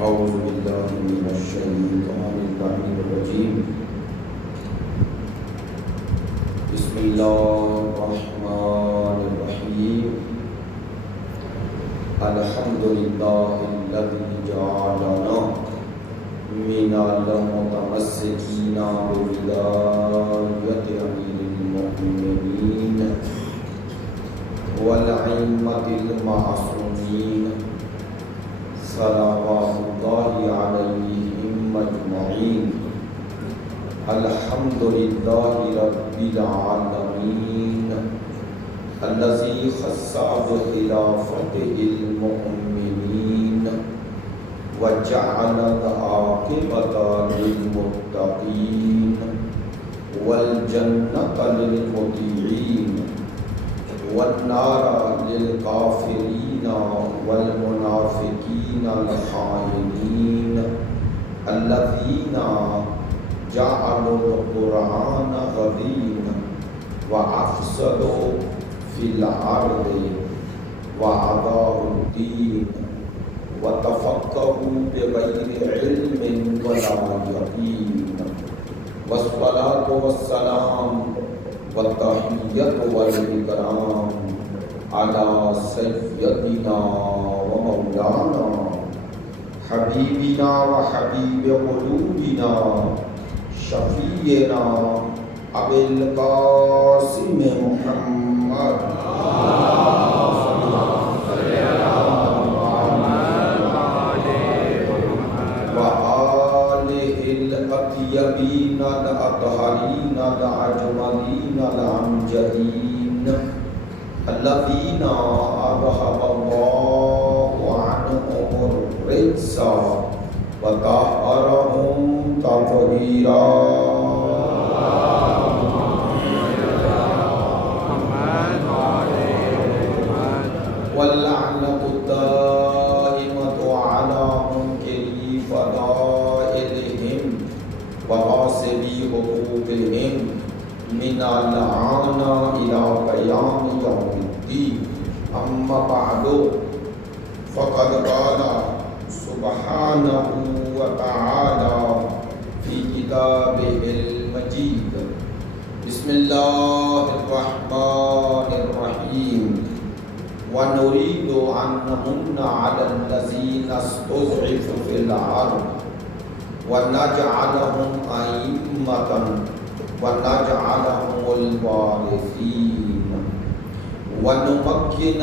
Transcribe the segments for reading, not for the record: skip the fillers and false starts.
أعوذ بالله من الشيطان اللعين الرجيم بسم الله الرحمن الرحيم الحمد لله الذي جعلنا من المتمسكين بولاية أمير المؤمنين والأئمة المعصومين صلوات الله عليهم أجمعين الحمد لله رب العالمين الذي خص بخلافته المؤمنين وجعل العاقبة للمتقين والجنة للمطيعين والنار للكافرين والمنافقين الخائنين الذين جعلوا القرآن غديرا وأفسدوا في الأرض وأضاعوا الدين وتفقهوا بغير علم ولا يقين والصلاة والسلام والتحية والإكرام على سيدنا ومولانا حبيبنا وحبيب قلوبنا شفيعنا أبي القاسم محمد وآله الأطيبين الأطهرين الأجملين الأمجدين الذين أذهب الله عنهم الرجس وطهرهم تطهيرا واللعنة الدائمة على منكري فضائلهم وغاصبي حقوقهم من الآن إلى قيام يوم الدين أما بعد فقد قال سبحانه وتعالى في كتابه المجيد بسم الله الرحمن الرحيم ونريد أن نمن على الذين استضعفوا في الأرض ونجعلهم أئمة ونجعلهم الوارثين ونمكن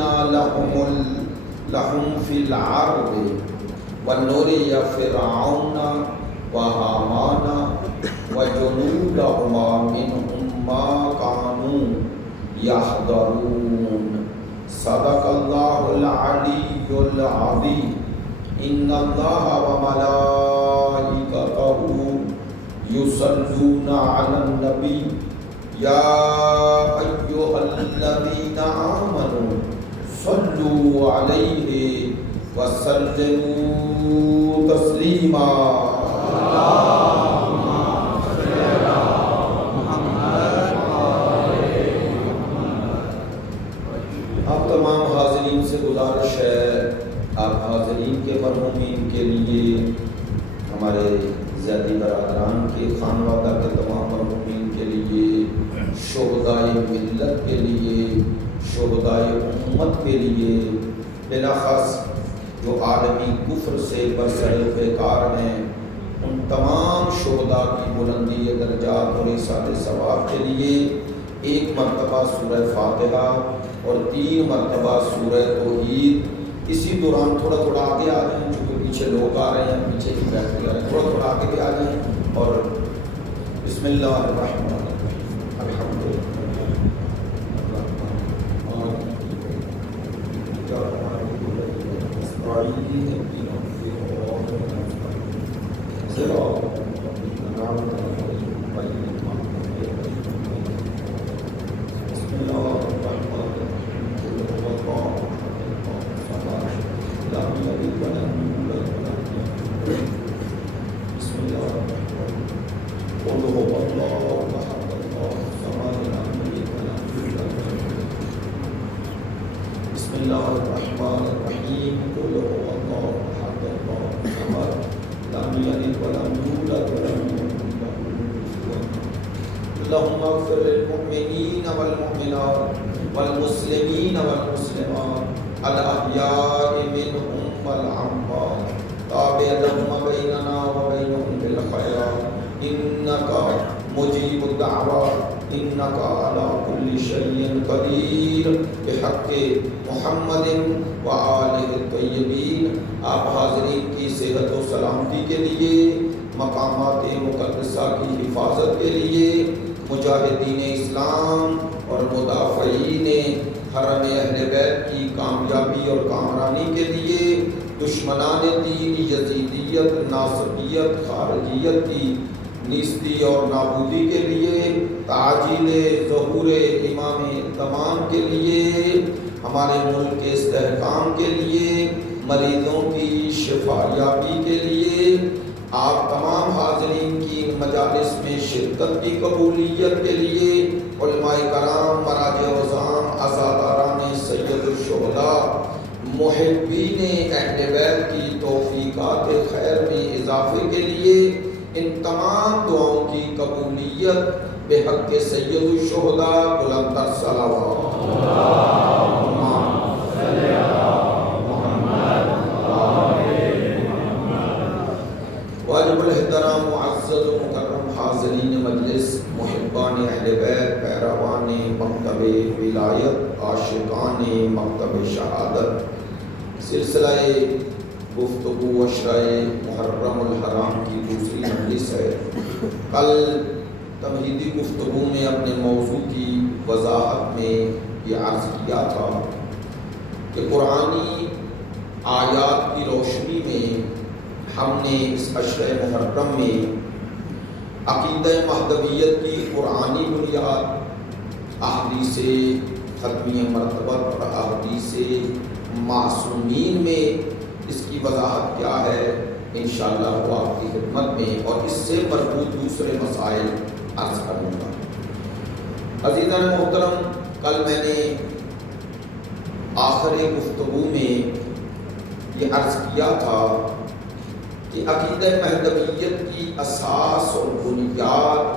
لهم في الأرض ونري فرعون وهامان وجنودهما منهم ما كانوا يحذرون صدق الله العلي العظيم إن الله وملائكته يصلون على النبي يا أيها الذين آمنوا صلوا عليه وسلموا تسليما اب تمام حاضرین سے گزارش ہے آپ حاضرین کے مرحومین کے لیے ہمارے زیادی برادران کے خانوادہ کے تمام مرحومین کے لیے شہدائے ملت کے لیے شہدائے امت کے لیے بلاخص جو عالمی کفر سے برسر بیکار ہیں ان تمام شہداء کی بلندی درجات اور اصالِ ثواب کے لیے ایک مرتبہ سورہ فاتحہ اور 3 مرتبہ سورہ توحید. اسی دوران تھوڑا تھوڑا آگے آ جائیں چونکہ پیچھے لوگ آ رہے ہیں پیچھے ہی بیٹھ کے آ رہے ہیں تھوڑا تھوڑا آگے بھی آ جائیں اور بسم اللہ الرحمن الرحیم الحمدللہ بسم اللہ الرحمن الرحیم قل هو اللہ احد اللہ أحد لم يلد ولم يولد ولم يكن له كفوا أحد اللهم اغفر للمؤمنين والمؤمنات والمسلمين والمسلمات الأحياء منهم والأموات تابع لهم بيننا وبينهم بالخيرات إنك مجيب الدعوات إنك على كل شيء قدير بحق محمد وآلہ الطیبین. آپ حاضرین کی صحت و سلامتی کے لیے، مقامات مقدسہ کی حفاظت کے لیے، مجاہدین اسلام اور مدافعین حرم اہل بیت کی کامیابی اور کامرانی کے لیے، دشمنان دین یزیدیت، ناصبیت، خارجیت کی نیستی اور نابودی کے لیے، تعجیل ظہور امام تمام کے لیے، ہمارے ملک کے استحکام کے لیے، مریضوں کی شفا یابی کے لیے، آپ تمام حاضرین کی ان مجالس میں شرکت کی قبولیت کے لیے، علماء کرام، مراجع عظام، عزاداران سید الشہداء، محبین اہل بیت کی توفیقات خیر میں اضافے کے لیے، ان تمام دعاؤں کی قبولیت بحق سید الشہداء بلند تر صلوات. واجب الاحترام معزز و مکرم حاضرین مجلس، محبان اہل بیت، پیروان مکتب ولایت، عاشقان مکتب شہادت، سلسلہ گفتگو عشرۂ محرم الحرام کی دوسری مجلس ہے. کل تمہیدی گفتگو میں اپنے موضوع کی وضاحت میں یہ عرض کیا تھا کہ قرآنی آیات کی روشنی میں ہم نے اس عشرۂ محرم میں عقیدہ مہدویت کی قرآنی بنیاد، احادیث ختمی مرتبہ اور احادیث معصومین میں اس کی وضاحت کیا ہے، انشاءاللہ وہ آپ کی خدمت میں اور اس سے مربوط دوسرے مسائل عرض کروں گا. عزیزان محترم، کل میں نے آخر گفتگو میں یہ عرض کیا تھا کہ عقیدہ مہدویت کی اساس اور بنیاد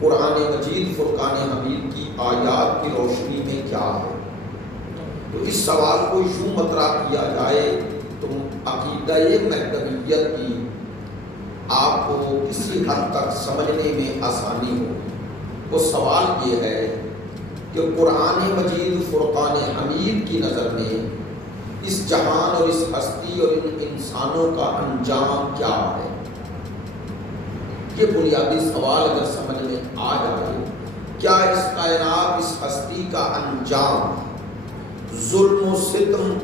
قرآن مجید فرقان حمید کی آیات کی روشنی میں کیا ہے. تو اس سوال کو یوں مطرح کیا جائے تو عقیدہ مہدویت کی آپ کو کسی حد تک سمجھنے میں آسانی ہو. تو سوال یہ ہے کہ قرآن مجید فرقان حمید کی نظر میں اس جہان اور اس ہستی اور ان انسانوں کا انجام کیا ہے. یہ بنیادی سوال اگر سمجھ میں آ جائے، کیا اس کائنات، اس ہستی کا انجام ظلم و ستم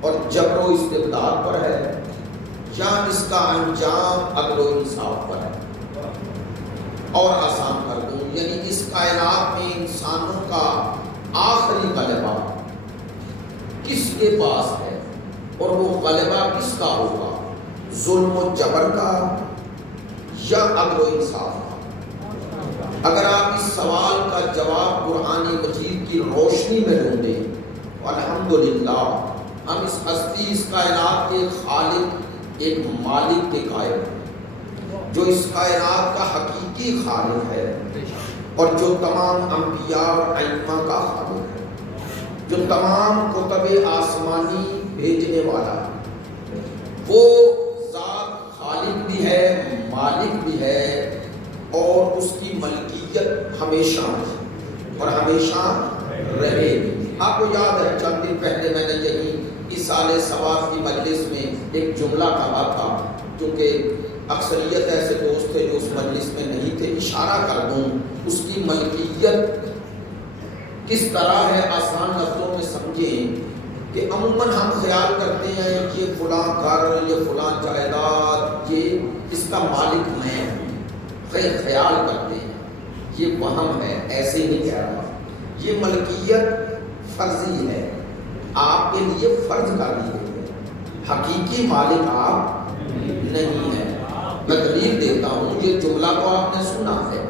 اور جبر و استبداد پر ہے، یا اس کا انجام عدل و انصاف پر ہے. اور آسان کر دوں، یعنی اس کائنات میں انسانوں کا آخری غلبہ کس کے پاس ہے اور وہ غلبہ کس کا ہوگا، ظلم و جبر کا یا عدل و انصاف کا؟ اگر آپ اس سوال کا جواب قرآن مجید کی روشنی میں ڈھونڈیں، الحمدللہ ہم اس ہستی، اس کائنات کے خالق، ایک مالک کے قائل ہیں جو اس کائنات کا حقیقی خالق ہے اور جو تمام انبیاء اور ائمہ کا خالق ہے، جو تمام کتب آسمانی بھیجنے والا ہے. وہ ذات خالق بھی ہے، مالک بھی ہے، اور اس کی ملکیت ہمیشہ اور ہمیشہ رہے گی. آپ کو یاد ہے چند دن پہلے میں نے یہی ایصال ثواب کی مجلس میں ایک جملہ کہا تھا، کیونکہ اکثریت ایسے دوست تھے جو اس مجلس میں نہیں تھے. اشارہ کر دوں اس کی ملکیت کس طرح ہے، آسان لفظوں میں سمجھیں کہ عموماً ہم خیال کرتے ہیں یہ فلاں گھر، یہ فلاں جائیداد، یہ اس کا مالک میں ہوں، خیال کرتے ہیں، یہ وہم ہے. ایسے نہیں کہہ رہا، یہ ملکیت فرضی ہے، آپ کے لیے فرض کر دی گئی ہے، حقیقی مالک آپ نہیں ہیں. میں دلیل دیتا ہوں، یہ جملہ تو آپ نے سنا ہے.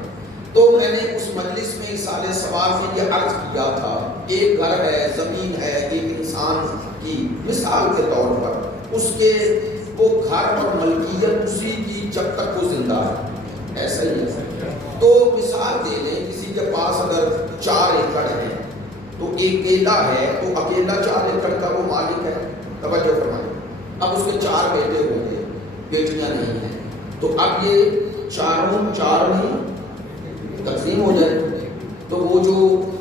تو میں نے اس مجلس میں ایصال ثواب میں یہ عرض کیا تھا، ایک گھر ہے، زمین ہے، ایک انسان کی مثال کے طور پر اس کے وہ گھر اور ملکیت اسی کی جب تک وہ زندہ ہے، ایسا ہی ہے۔ تو مثال دے لیں، کسی کے پاس اگر 4 ایکڑ ہے تو ایک اکیلا ہے، تو اکیلا 4 ایکڑ کا وہ مالک ہے۔ توجہ فرمائیں، اب اس کے 4 بیٹے ہوں گے، بیٹیاں نہیں ہیں، تو اب یہ چاروں 4 نہیں تقسیم ہو جائے، تو وہ جو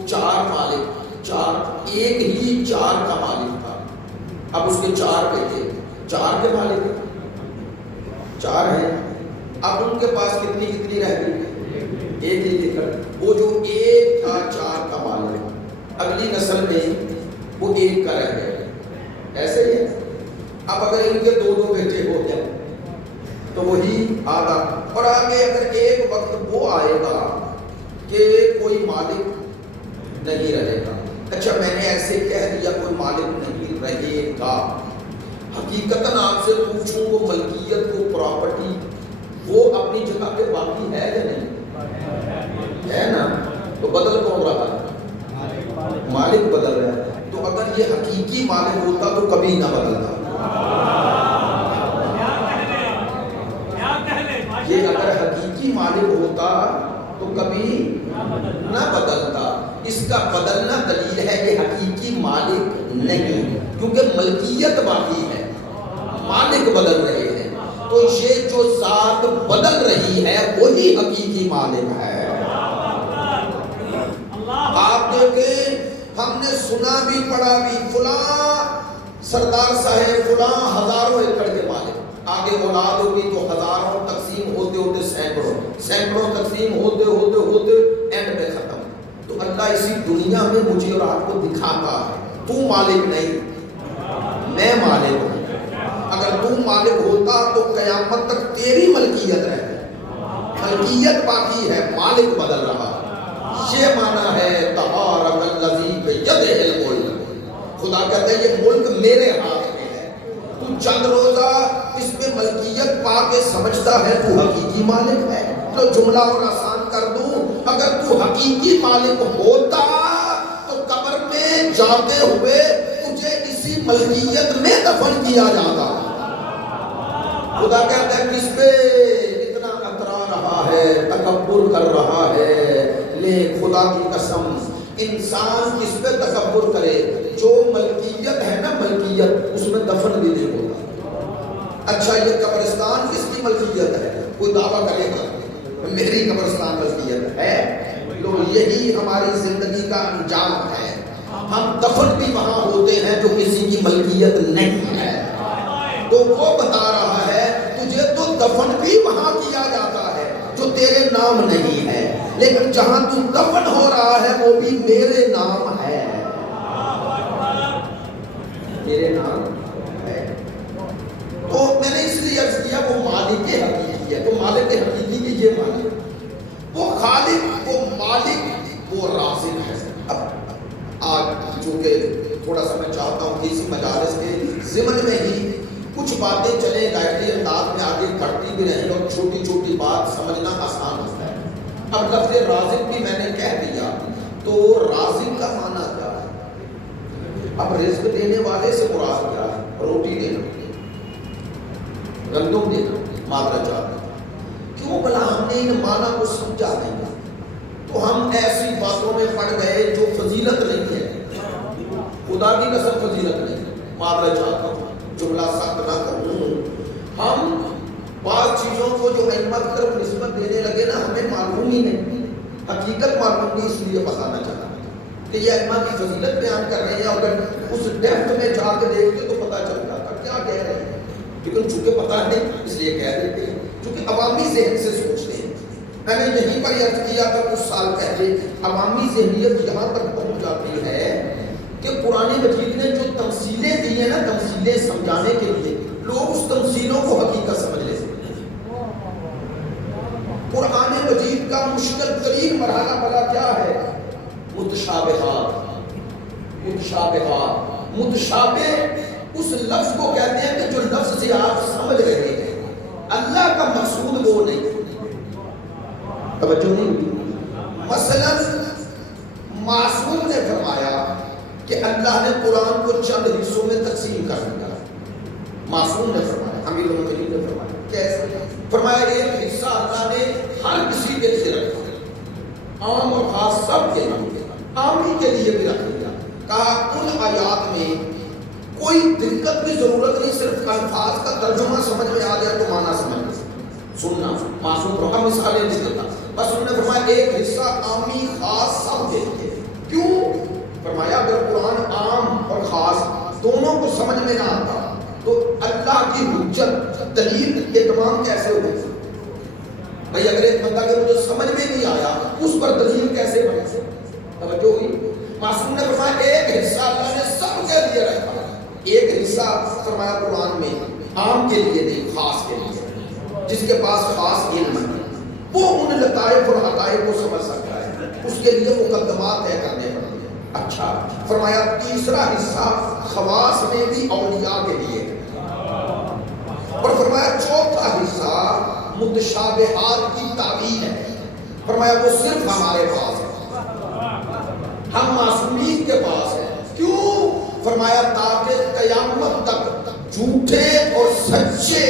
4 مالک، 4 ایک ہی 4 کا مالک تھا، اب اس کے 4 بیٹے 4 کے مالک ہیں، 4 ہیں، اب ان کے پاس کتنی رہ گئی؟ ایک ایکڑ۔ وہ جو ایک تھا 4 کا مالک، اگلی نسل میں وہ 1 کا رہ گیا، ایسے ہی ہے۔ اب اگر ان کے 2 بیٹے ہو گئے تو وہی آدھا، اور آگے اگر ایک وقت وہ آئے گا کہ کوئی مالک نہیں رہے گا، اچھا میں نے ایسے کہہ دیا کوئی مالک نہیں رہے گا، حقیقتاً آپ سے پوچھوں وہ ملکیت، وہ پراپرٹی وہ اپنی جگہ پہ باقی ہے یا نہیں ہے؟ نا، تو بدل کون رہا ہے؟ مالک بدل رہا ہے۔ تو اگر یہ حقیقی مالک ہوتا تو کبھی نہ بدلتا، یہ اگر حقیقی مالک ہوتا تو کبھی نہ بدلتا۔ اس کا بدلنا دلیل ہے کہ حقیقی مالک نہیں، کیونکہ ملکیت باقی ہے، مالک بدل رہے ہیں، تو یہ جو ذات بدل رہی ہے وہی حقیقی مالک ہے۔ آپ دیکھیں، ہم نے سنا بھی پڑھا بھی، فلاں سردار صاحب فلاں ہزاروں ایکڑ کے مالک، آگے اولاد ہوگی تو ہزاروں تقسیم ہوتے ہوتے سینکڑوں تقسیم ہوتے ہوتے ہوتے اینڈ میں ختم۔ تو اللہ اسی دنیا میں مجھے اور آپ کو دکھاتا ہے تو مالک نہیں، میں مالک ہوں۔ اگر تو مالک ہوتا تو قیامت تک تیری ملکیت رہے، ملکیت باقی ہے، مالک بدل رہا۔ یہ معنی ہے تبارک الذی بیدہ الملک، خدا کہتا ہے یہ ملک میرے ہاتھ میں ہے، تو چند روزہ اس پہ ملکیت پا کے سمجھتا ہے تو حقیقی مالک ہے۔ تو جملہ اور آسان کر دوں، اگر تو حقیقی مالک ہوتا تو قبر میں جاتے ہوئے تجھے اسی ملکیت میں دفن کیا جاتا۔ خدا کہتا ہے کس پہ اتنا اترا رہا ہے، تکبر کر رہا ہے، لے خدا کی قسم انسان کس پہ تکبر کرے؟ جو ملکیت ہے نا، ملکیت اس میں دفن بھی نہیں ہوتا۔ اچھا یہ قبرستان کس کی ملکیت ہے؟ کوئی دعویٰ کرے گا میری قبرستان ملکیت ہے؟ تو یہی ہماری زندگی کا انجام ہے، ہم دفن بھی وہاں ہوتے ہیں جو کسی کی ملکیت نہیں ہے۔ تو وہ بتا رہا ہے تجھے تو دفن بھی وہاں کیا جاتا ہے جو تیرے نام نہیں ہے، لیکن جہاں تو دفن ہو رہا ہے وہ بھی میرے نام ہے، میرے نام ہے۔ تو میں نے اس لیے عرض کیا وہ مالک حقیقی ہے، تو مالک حقیقی کی یہ معنی، وہ خالق، وہ مالک، وہ رازق ہے۔ اب آج چونکہ تھوڑا سا میں چاہتا ہوں کہ اسی مجالس کے ضمن میں ہی کچھ باتیں چلیں، لائٹلی انداز میں آگے بڑھتی بھی رہیں اور چھوٹی چھوٹی بات سمجھنا آسان ہوتا ہے۔ اب لفظ رازق بھی میں نے کہہ دیا، تو رازق کا معنی کیا ہے؟ اب رزق دینے والے سے مراد کیا ہے؟ روٹی دینا، گندم دینا، مادرا چاہتا۔ کیوں بلا ہم نے ان معنی کو سمجھا نہیں؟ تو ہم ایسی باتوں میں پڑ گئے جو فضیلت نہیں ہے، خدا کی قسم فضیلت نہیں ہے۔ مادرا چاہتا ہوں جملہ سخت نہ کروں، ہم بعض چیزوں کو جو ائمہ کی طرف نسبت دینے لگے نا ہمیں معلوم ہی نہیں، حقیقت معلوم نہیں، اس لیے بتانا چاہتا کہ یہ ائمہ کی فضیلت بیان کر رہے ہیں، اگر اس ڈیپتھ میں جا کے دیکھتے تو پتہ چلتا تھا کیا کہہ رہے ہیں، لیکن چونکہ پتہ نہیں اس لیے کہہ دیتے ہیں، چونکہ عوامی ذہن سے سوچتے ہیں۔ میں نے یہیں پر عرض کیا تھا کچھ سال پہلے، عوامی ذہنیت یہاں تک پہنچ جاتی ہے کہ قرآن مجید نے جو تمثیلیں دی ہیں نا، تمثیلیں سمجھانے کے لیے، لوگ اس تمثیلوں کو حقیقت سمجھ لیتے ہیں۔ قرآن مجید کا مشکل ترین مرحلہ بلا کیا ہے؟ متشابہات۔ متشابہ اس لفظ کو کہتے ہیں کہ جو لفظ سے آپ سمجھ رہے ہیں، اللہ کا مقصود وہ نہیں۔ توجہ نہیں ہوئی؟ مثلا معصوم نے فرمایا کہ اللہ نے قرآن کو چند حصوں میں تقسیم کر دیا، معصوم نے فرمایا امیر المومنین نے فرمایا کیسے؟ فرمایا ایک حصہ اللہ نے ہر کسی کے لیے رکھا، عام اور خاص سب کے لیے، عامی کے لیے بھی رکھ دیا۔ کہا ان آیات میں کوئی دقت کی ضرورت نہیں، صرف الفاظ کا ترجمہ سمجھ میں آ گیا تو معنی سمجھ میں سننا معصوم رہا، مثالیں نہیں دیتا۔ بس انہوں نے فرمایا ایک حصہ عامی خاص سب کے لیے۔ کیوں؟ فرمایا اگر قرآن عام اور خاص دونوں کو سمجھ میں نہ آتا تو اللہ کی حجت دلیل اہتمام کیسے ہوگی؟ بھائی اگر ایک بندہ کہ مجھے سمجھ میں نہیں آیا اس پر دلیل کیسے بنے؟ توجہ ہوئی؟ معصوم نے فرمایا ایک حصہ اللہ نے سب کے لیے رکھا، ایک حصہ فرمایا قرآن میں عام کے لیے نہیں خاص کے لیے، جس کے پاس خاص علم ہے وہ ان لطائف اور حقائق کو سمجھ سکتا ہے، اس کے لیے مقدمات طے کرنے پڑتے ہیں۔ اچھا فرمایا تیسرا حصہ خواص میں بھی اولیاء کے لیے، اور فرمایا چوتھا حصہ متشابہات کی تعبیر ہے، فرمایا وہ صرف ہمارے پاس ہے، ہم معصومین کے پاس ہے۔ کیوں؟ فرمایا تاکہ قیامت تک جھوٹے اور سچے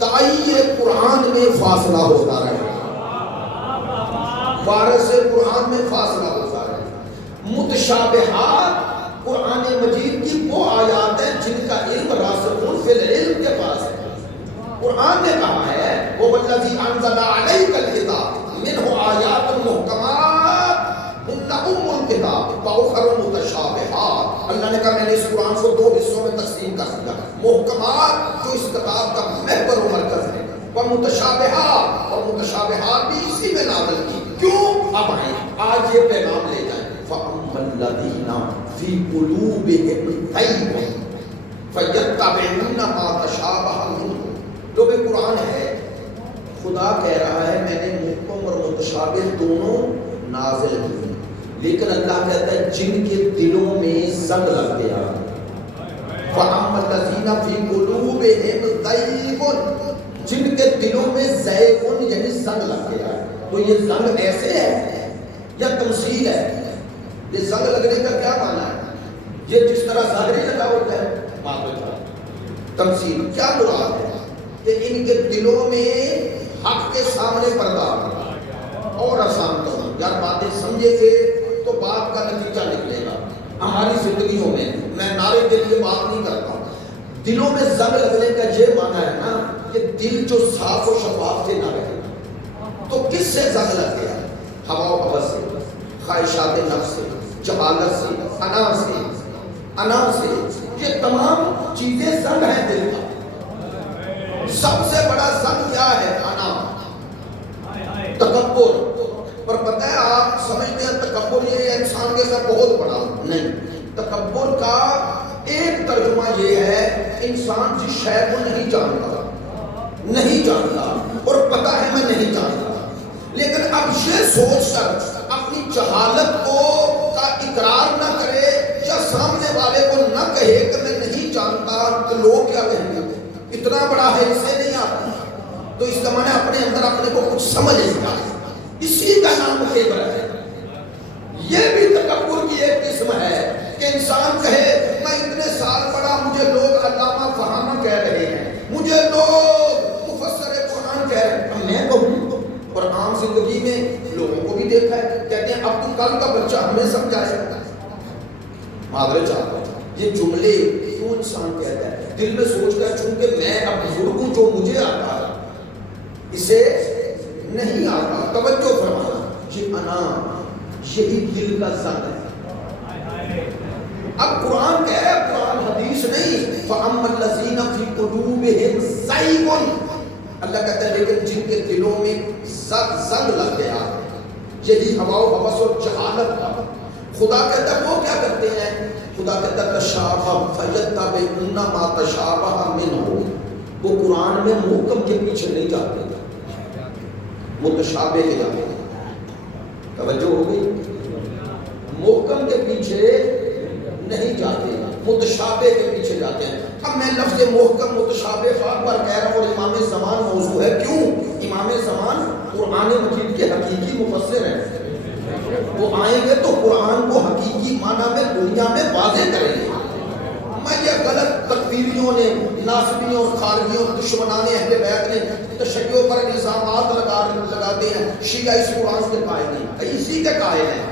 داعی قرآن میں فاصلہ ہوتا رہے، وارث قرآن میں فاصلہ ہوتا رہے۔ متشابہات قرآن مجید کی وہ آیات ہیں جن کا علم راسخون فی العلم کے پاس ہے۔ قرآن نے کہا ہے وَالَّذِي أَنزَلَ عَلَيْكَ الْكِتَابَ مِنْهُ آيَاتٌ مُحْكَمَاتٌ هُنَّ أُمُّ الْكِتَابِ وَأُخَرُ مُتَشَابِهَاتٌ۔ اللہ نے کہا میں نے اس قرآن کو دو حصوں میں تقسیم کر دیا، محکمات جو اس کتاب کا محور و مرکز ہے، ومتشابہات، اور متشابہات بھی اسی میں نازل کی۔ کیوں؟ اب آئیں آج یہ پیغام لے جائیں فَأَمَّا الَّذِينَ فِي قُلُوبِهِمْ زَيْغٌ فَيَتَّبِعُونَ مَا تَشَابَهَ مِنْهُ۔ جو بھی قرآن ہے خدا کہہ رہا ہے میں نے محکم اور متشابہ دونوں نازل کی، لیکن اللہ کہتا ہے جن کے دلوں میں زنگ لگ گیا، فَأَمَّا الَّذِينَ فِي قُلُوبِهِمْ زَيْغٌ، جن کے دلوں میں زیغن یعنی زنگ لگ گیا ہے۔ تو یہ زنگ ایسے ہے یا تمثیل ہے؟ یہ زنگ لگنے کا کیا معنی ہے؟ یہ جس طرح ظاہری لگا ہوتا ہے تمثیل کیا مراد ہے؟ کہ ان کے دلوں میں حق کے سامنے پردہ اور آسان کرنا، یار باتیں سمجھے گے تو بات کا نتیجہ نکلے گا۔ ہماری زندگیوں میں میں نعرے کے لیے بات نہیں کرتا ہوں، دلوں میں زنگ لگنے کا یہ معنی ہے نا کہ دل جو صاف و شفاف سے نہ رہے۔ تو کس سے زنگ لگ گیا؟ ہوا و ہوس سے، خواہشات نفس سے، جہالت سے، انا سے، یہ تمام چیزیں زنگ ہیں دل کا۔ سب سے بڑا زنگ کیا ہے؟ انا، تکبر۔ پر پتہ ہے آپ سمجھتے ہیں تکبر یہ انسان کے ساتھ بہت بڑا نہیں، تکبر کا ایک ترجمہ یہ ہے انسان جس شے کو نہیں جانتا اور پتہ ہے میں نہیں جانتا، لیکن اب یہ سوچ کر اپنی جہالت کو کا اقرار نہ کرے یا سامنے والے کو نہ کہے کہ میں نہیں جانتا تو لوگ کیا کہیں گے، اتنا بڑا ہے اسے نہیں آتا، تو اس کا معنی اپنے اندر اپنے کو کچھ سمجھ نہیں آتا، اسی کا نام کبر ہے۔ یہ بھی تکبر کی ایک قسم ہے کہ انسان کہے میں اتنے سال پڑھا، مجھے لوگ علامہ فہامہ کہہ رہے ہیں، مجھے لوگ مفسر قرآن کہہ رہے ہیں، میں کہوں؟ اور عام زندگی میں لوگوں کو بھی دیکھا ہے کہتے ہیں اب تو کل کا بچہ ہمیں سمجھائے گا، معذرت چاہتا ہوں یہ جملے کیوں انسان کہتا ہے؟ دل میں سوچ کر چونکہ میں اب بزرگ ہوں جو مجھے آتا ہے اسے نہیں آتا۔ توجہ فرمانا، یہ انا یہی دل کا زنگ ہے۔ اب قرآن کہہ رہا ہے، قرآن حدیث نہیں، فَأَمَّا الَّذِينَ فِي قُلُوبِهِمْ زَيْغٌ، اللہ کہتا ہے لیکن جن کے دلوں میں زنگ لگ گیا، یہی ہوا و ہوس اور جہالت کا، خدا کہتا ہے وہ کیا کرتے ہیں؟ خدا کہتا ہے تشابہ فَيَتَّبِعُونَ مَا تَشَابَهَ مِنْهُ، وہ قرآن میں محکم کے پیچھے نہیں جاتے، متشابہ کے جاتے ہیں۔ توجہ ہو گئی؟ محکم کے پیچھے نہیں جاتے، متشابہ کے پیچھے جاتے ہیں۔ اب میں لفظ محکم متشابہ فاق پر کہہ رہا ہوں اور امام زمان موضوع ہے، کیوں؟ امام زمان قرآن مجید کے حقیقی مفسر ہیں، وہ آئیں گے تو قرآن کو حقیقی معنی میں دنیا میں واضح کریں گے، میں یہ غلط تکفیریوں نے، ناصبیوں، خارجیوں، دشمنان اہل بیت نے تشیع پر الزامات لگاتے ہیں. شیعہ اس قرآن کے قائل نہیں، اسی کے قائل ہیں.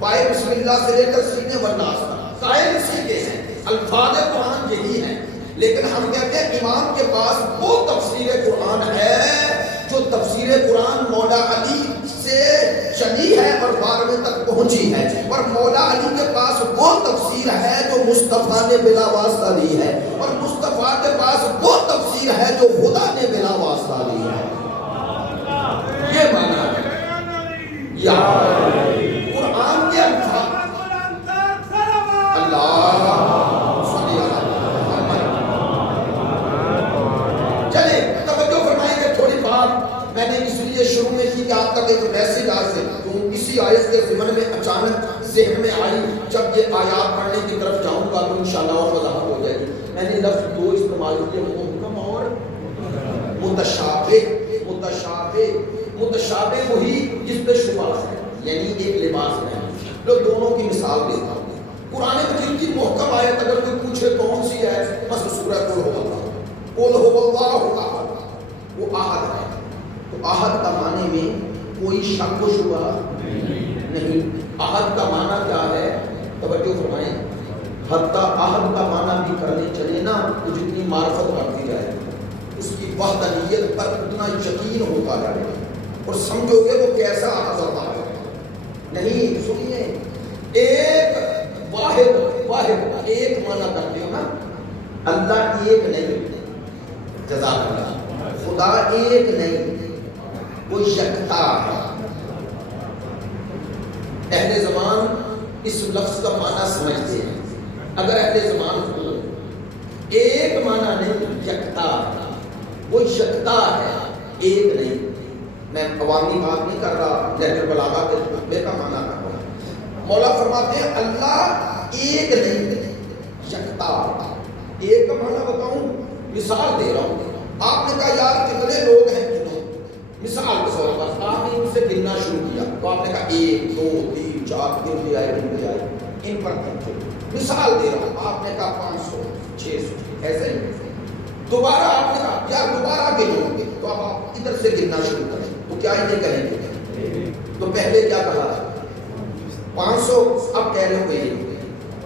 پائے بسم اللہ سے لے کر سینے والناس تک قائل اسی کے ہیں. الفاظ قرآن یہی ہیں. لیکن ہم کہتے ہیں امام کے پاس وہ تفسیر قرآن ہے جو تفسیر قرآن مولا علی سے چلی ہے اور بارہویں تک پہنچی ہے، اور مولا علی کے پاس وہ تفسیر ہے جو مصطفیٰ نے بلا واسطہ دی ہے، اور مصطفیٰ کے پاس وہ تفسیر ہے جو خدا نے بلا واسطہ دی ہے. یہ مانا ہے یا قرآن کے الفاظ. اللہ میں نے اس لیے شروع میں کی کہ آپ تک ایک میسج آج سے اسی آیت کے ضمن میں اچانک ذہن میں آئی. جب یہ آیات پڑھنے کی طرف جاؤں گا تو انشاءاللہ اور وضاحت ہو جائے گی. میں نے لفظ دو استعمال کیے، محکم اور متشابہ. متشابہ وہی جس پہ شبہ ہے، یعنی ایک لباس ہے. لو دونوں کی مثال دیتا ہوں. قرآن مجید کی محکم آیت اگر کوئی پوچھے کون سی ہے، بس سورہ قل هو اللہ احد، وہ احد ہے. تو احد کا معنی میں کوئی شک و شبہ نہیں. احد کا معنی کیا ہے؟ توجہ فرمائیں. حتیٰ احد کا معنی بھی کرنے چلے نا تو جتنی معرفت بڑھتی جائے اس کی وحدانیت پر اتنا یقین ہوتا جائے اور سمجھو گے وہ کیسا احد ہوتا ہے. نہیں سنیے، ایک واحد ایک معنی کرتے ہو نا. اللہ ایک نہیں، جزاک اللہ. خدا ایک نہیں، وہ یکتا ہے. اہل زمان اس لفظ کا معنی سمجھتے ہیں. اگر اہل زمان کو ایک معنی نہیں، یکتا ہے، وہ یکتا ہے، ایک نہیں. میں عوامی بات نہیں کر رہا، لہجہ بلاغہ کے خطبے کا معنی کر رہا. مولا فرماتے ہیں اللہ ایک نہیں، یکتا. ایک کا معنی بتاؤں، مثال دے رہا ہوں. آپ نے کہا یار کتنے لوگ ہیں، مثال کے طور پر آپ نے ان سے گننا شروع کیا تو آپ نے کہا 1 2 3 4 گن لے آئے ان پر دیکھو. مثال دے رہا ہوں، آپ نے کہا 500 600 ایسے ہی. دوبارہ آپ نے کہا یار دوبارہ گنو گے تو اب آپ ادھر سے گننا شروع کریں تو کیا انہیں کہیں گے؟ تو پہلے کیا کہا 500، اب کہہ رہے ہو گے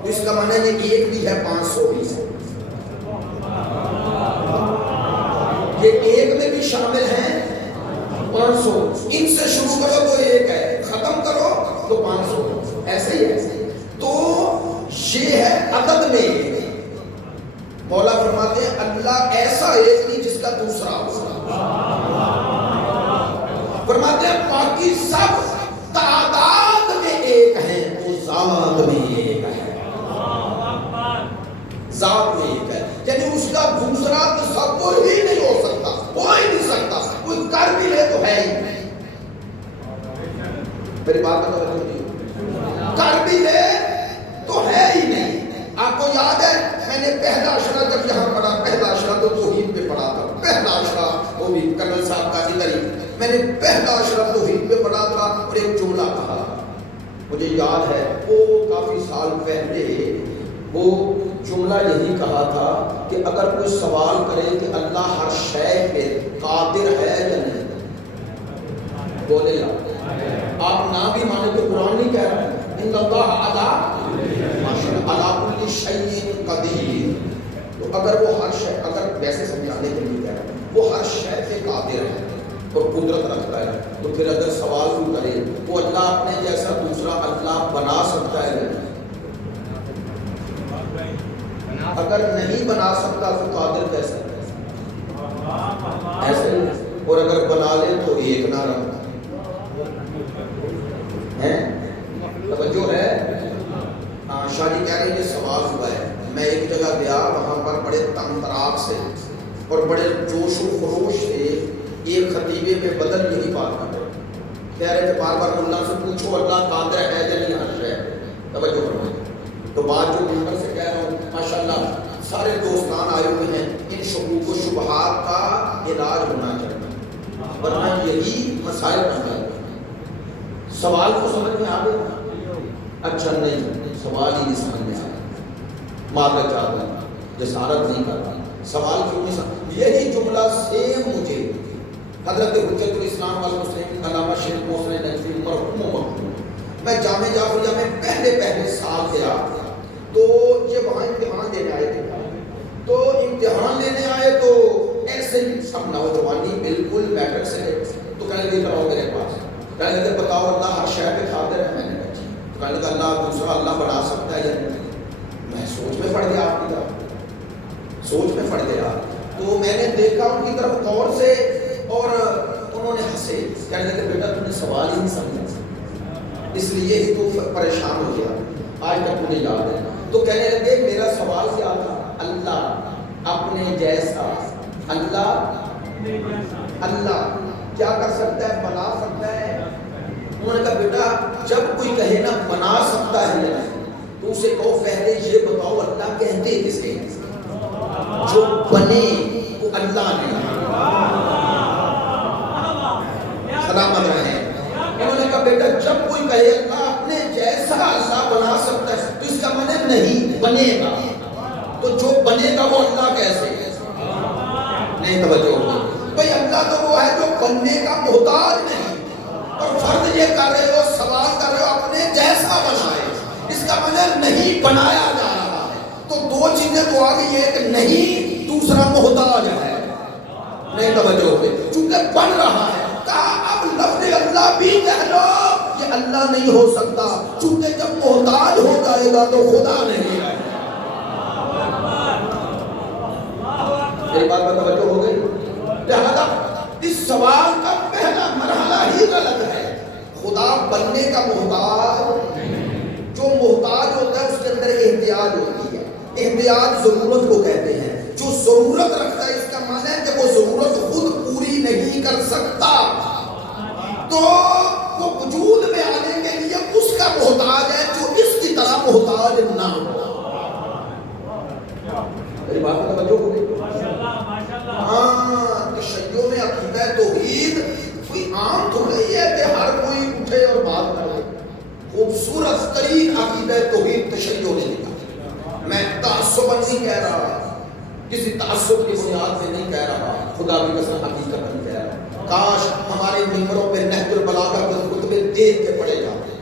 تو اس کا معنی یہ ایک بھی ہے 500 بھی ہے. یہ ایک میں بھی شامل ہیں 500. ان سے شروع کرو تو ایک ہے، ختم کرو تو 500. ایسے ہی ہے. تو یہ ہے عدد میں. مولا فرماتے ہیں اللہ ایسا ایک نہیں جس کا دوسرا ہو. فرماتے ہیں باقی سب تعداد میں ایک ہیں، وہ ذات میں ایک ہے. ذات میں ایک ہے، یعنی اس کا دوسرا تصور ہی نہیں ہو سکتا، ہو ہی نہیں سکتا. کوئی کر بھی لے تو ہے ہی نہیں. میری بات کا توجہ نہیں، کر بھی لے تو ہے ہی نہیں. آپ کو یاد ہے میں نے پہلا اشرا جب یہاں پڑھا، پہلا اشرا تو توحید پہ پڑھا تھا. پہلا اشرا وہ بھی کرنل صاحب کا ادھر ہی میں نے پہلا اشرا توحید پہ پڑھا تھا اور ایک جملہ کہا مجھے یاد ہے. وہ کافی سال پہلے وہ جملہ یہی کہا تھا کہ اگر کوئی سوال کرے کہ اللہ ہر شے پہ قادر ہے یا نہیں، بولے گا. آپ نہ بھی مانے تو قرآن نہیں کہہ رہا ان اللہ علی کل شیء قدیر. تو اگر وہ ہر شے، اگر ویسے سمجھانے کے لیے کہہ رہا ہے وہ ہر شے پہ قادر ہے اور قدرت رکھتا ہے، تو پھر اگر سوال کیوں کرے وہ اللہ اپنے جیسا دوسرا اللہ بنا سکتا ہے نہیں؟ اگر نہیں بنا سکتا تو قادر کیسے ایسے. اور اگر بنا لے تو ایک نہ رہا ہے. توجہ ہے. شاہ جی کہہ رہے ہیں یہ سوال ہوا ہے. میں ایک جگہ گیا، وہاں پر بڑے تنگ تراک سے اور بڑے جوش و خروش سے ایک خطیبے میں بدل یہی بات کر رہے کہہ رہے تھے بار بار اللہ سے پوچھو اللہ قادر ہے یا نہیں حرش ہے. توجہ فرمائیں. تو بات جو ممبر سے کہہ رہا ہوں ماشاءاللہ سارے دوستان آئے ہوئے ہیں، ان شکوک و شبہات کا علاج ہونا چاہیے ورنہ یہی مسائل بن جاتے ہیں. سوال کو سمجھ میں آ گیا؟ اچھا نہیں، سوال ہی نہیں سمجھ میں آ گیا. معذرت چاہتا ہوں، جسارت نہیں کرتا، سوال کیوں نہیں؟ یہی جملہ سیم مجھے حضرت حجت الاسلام والمسلمین علامہ شیخ محسن نقوی مرحوم میں جامع جعفریہ میں پہلے سال گیا تو یہ وہاں امتحان دینے آئے تھے، تو امتحان لینے آئے تو ایسے ہی سب نوجوانی بالکل میٹرک سے، تو کہنے لگے بتاؤ میرے پاس، کہنے لگے بتاؤ اللہ ہر شے پہ قادر ہے، میں نے کہا تو کہنے لگا اللہ دوسرا اللہ بنا سکتا ہے یا نہیں؟ میں سوچ میں پڑ گیا، آپ کی طرف سوچ میں پڑ گیا، تو میں نے دیکھا ان کی طرف غور سے اور انہوں نے ہنسے، کہنے لگے بیٹا تم نے سوال ہی نہیں سمجھا اس لیے ہی تو پریشان ہو گیا، آج تک مجھے یاد ہے۔ تو کہنے لگے میرا سوال کیا تھا؟ اللہ اپنے جیسا، اللہ کیا کر سکتا ہے؟ بنا سکتا ہے۔ انہوں نے کہا بیٹا جب کوئی کہے نا بنا سکتا ہے یا نہیں تو اسے کہو پہلے یہ بتاؤ اللہ کہتے کسے؟ جو بنے وہ اللہ نے۔ سلامت رہے۔ انہوں نے کہا بیٹا جب کوئی کہے اللہ اپنے جیسا اللہ بنا سکتا ہے تو اس کا مطلب نہیں بنے گا، تو جو بنے گا وہ اللہ کیسے؟ نہیں توجہ ہوگی بھائی، اللہ تو وہ ہے جو بننے کا محتاج نہیں، اور فرض یہ کر رہے ہو، سوال کر رہے ہو اپنے جیسا بنائے، اس کا مطلب نہیں بنایا جا رہا ہے، تو دو چیزیں تو آ گئی، ایک نہیں، دوسرا محتاج ہے۔ نہیں توجہ ہوگی، چونکہ بن رہا ہے، کہا اب لفظ اللہ بھی کہہ لو، یہ اللہ نہیں ہو سکتا، چونکہ جب محتاج ہو جائے گا تو خدا نہیں ہے۔ میری بات پر توجہ ہو گئی؟ لہذا اس سوال کا پہلا مرحلہ ہی غلط ہے۔ خدا بننے کا محتاج، جو محتاج ہوتا ہے اس کے اندر احتیاج ہوتی ہے، احتیاج ضرورت کو کہتے ہیں، جو ضرورت رکھتا ہے اس کا معنی ہے کہ وہ ضرورت خود پوری نہیں کر سکتا، تو وہ وجود میں آنے کے لیے اس کا محتاج ہے جو اس کی طرح محتاج نہ ہو۔ میری بات پر توجہ ہو گئی؟ ہاں، تشیع میں عقیدہ توحید کوئی عام تو نہیں ہے کہ ہر کوئی اٹھے اور بات کرے، خوبصورت ترین عقیدہ توحید تشیع نے لکھا۔ میں تعصب نہیں کہہ رہا، کسی تعصب کی بنیاد پہ نہیں کہہ رہا، خدا کی قسم حقیقت نہیں کہہ رہا۔ کاش ہمارے ممبروں پہ نہج البلاغہ کے خطبے دیکھ کے پڑھے جاتے۔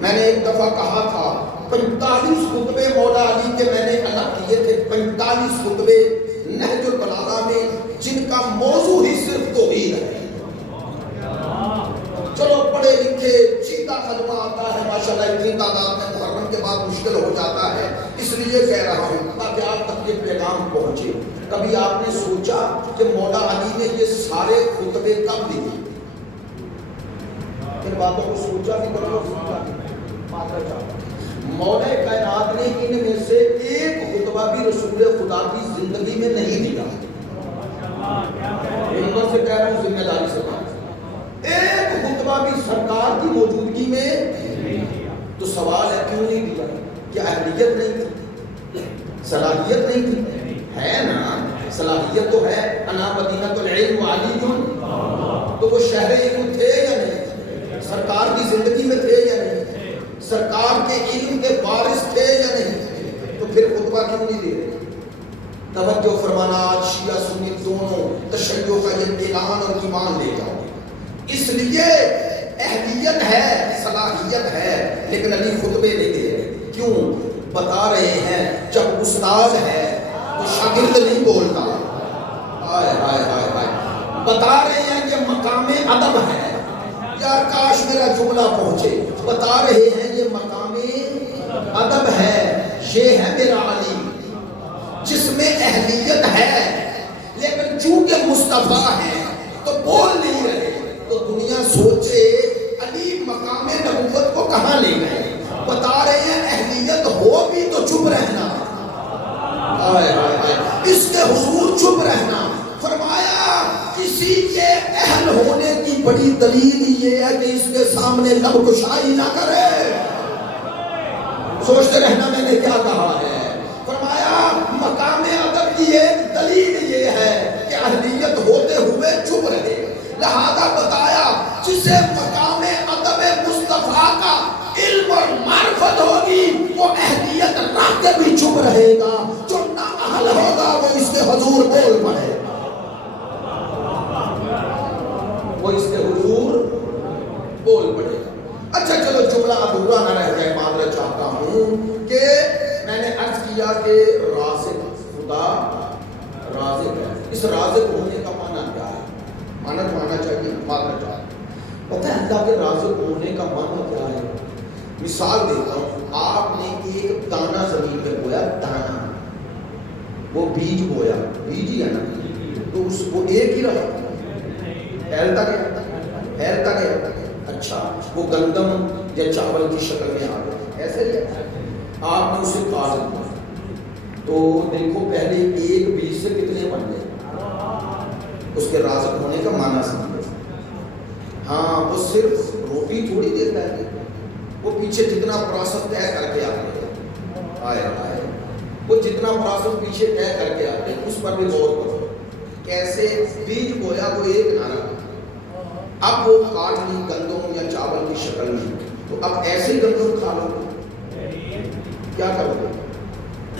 میں نے ایک دفعہ کہا تھا 45 خطبے مولا علی کے میں نے الگ کیے تھے، 45 خطبے نہج البلاغہ میں جن کا موضوع ہی صرف توحید ہے۔ چلو پڑھے لکھے سیدھا کلمہ آتا ہے ماشاءاللہ، اتنی تعداد میں محرم کے بعد مشکل ہو جاتا ہے، اس لیے کہہ رہا ہوں تاکہ آپ تک یہ پیغام پہنچے۔ کبھی آپ نے سوچا کہ مولا علی نے یہ سارے خطبے کب دیے؟ ان باتوں کو سوچا بھی کرو، سوچا بھی مولا کائنات نے ان میں سے ایک خطبہ بھی رسول خدا کی زندگی میں نہیں دیا۔ ممبر سے کہہ رہا ہوں، ذمہ داری سے کہا، ایک خطبہ بھی سرکار کی موجودگی میں، تو سوال ہے کیوں نہیں دیا؟ کیا اہلیت نہیں تھی؟ صلاحیت نہیں تھی؟ ہے نا، صلاحیت تو ہے، انا مدینۃ العلم وعلی، تو وہ شہر علم تھے یا نہیں؟ سرکار کی زندگی میں تھے یا نہیں؟ سرکار کے علم کے وارث تھے یا نہیں؟ تو پھر خطبہ کیوں نہیں دے رہے؟ توجہ فرمانا، آج شیعہ سنی دونوں تشیع کا یہ اعلان اور ایمان لے جاؤ، اس لیے اہلیت ہے، صلاحیت ہے، لیکن علی خطبے نہیں دے رہے۔ کیوں؟ بتا رہے ہیں جب استاد ہے تو شاگرد نہیں بولتا، ہائے ہائے ہائے ہائے، بتا رہے ہیں کہ مقام ادب ہے، یار کاش میرا جملہ پہنچے، بتا رہے ہیں یہ مقام ادب ہے، یہ ہے میرا علی جس میں اہلیت ہے، لیکن چونکہ مصطفیٰ ہے تو بول نہیں رہے، تو دنیا سوچے علی مقام نبوت کو کہاں لے گئے؟ بتا رہے ہیں اہلیت ہو بھی تو چپ رہنا، اس کے حضور چپ رہنا۔ فرمایا کسی کے اہل ہونے کی بڑی دلیل یہ ہے کہ اس کے سامنے لب گشائی نہ کرے۔ سوچتے رہنا میں نے کیا کہا ہے۔ فرمایا مقام ادب کی ایک دلیل یہ ہے کہ اہلیت ہوتے ہوئے چپ رہے، لہذا بتایا جسے مقام ادب مصطفیٰ کا علم اور معرفت ہوگی وہ اہلیت رہے گا، جو نااہل ہوگا وہ اس کے حضور بول پڑے گا، وہ اس کے حضور بول پڑے گا۔ اچھا چلو جملہ ادھورا نہ رہ جائے، معذرت چاہتا ہوں کہ میں نے عرض کیا کہ رازق، خدا رازق ہے۔ اس رازق ہونے کا معنی کیا ہے؟ معنی تو آنا چاہیے، معذرت چاہتا ہوں۔ پتہ ہے اللہ کے رازق ہونے کا معنی کیا ہے؟ مثال دیتا ہوں، آپ نے ایک دانہ زمین میں بویا، دانہ، وہ بیج بویا، بیج ہی ہے نا، تو اس کو ایک ہی رہا، پھیلتا گیا، اچھا وہ گندم یا چاول کی شکل میں آ گیا، ایسے ہی آپ نے اسے کاٹ دیا، تو دیکھو پہلے ایک بیج سے کتنے بن گئے؟ اس کے رازق ہونے کا معنی سمجھو۔ ہاں وہ صرف روٹی تھوڑی دیتا ہے، وہ پیچھے جتنا پروسیس طے کر کے آتے ہیں، وہ جتنا پروسیس پیچھے طے کر کے آتے ہیں اس پر بھی غور کرو، کیسے بیج بویا وہ ایک نہ رہا، اب وہ کاٹ لی گندم یا چاول کی شکل میں، تو اب ایسے گندم کھا لو، کیا کرو گے؟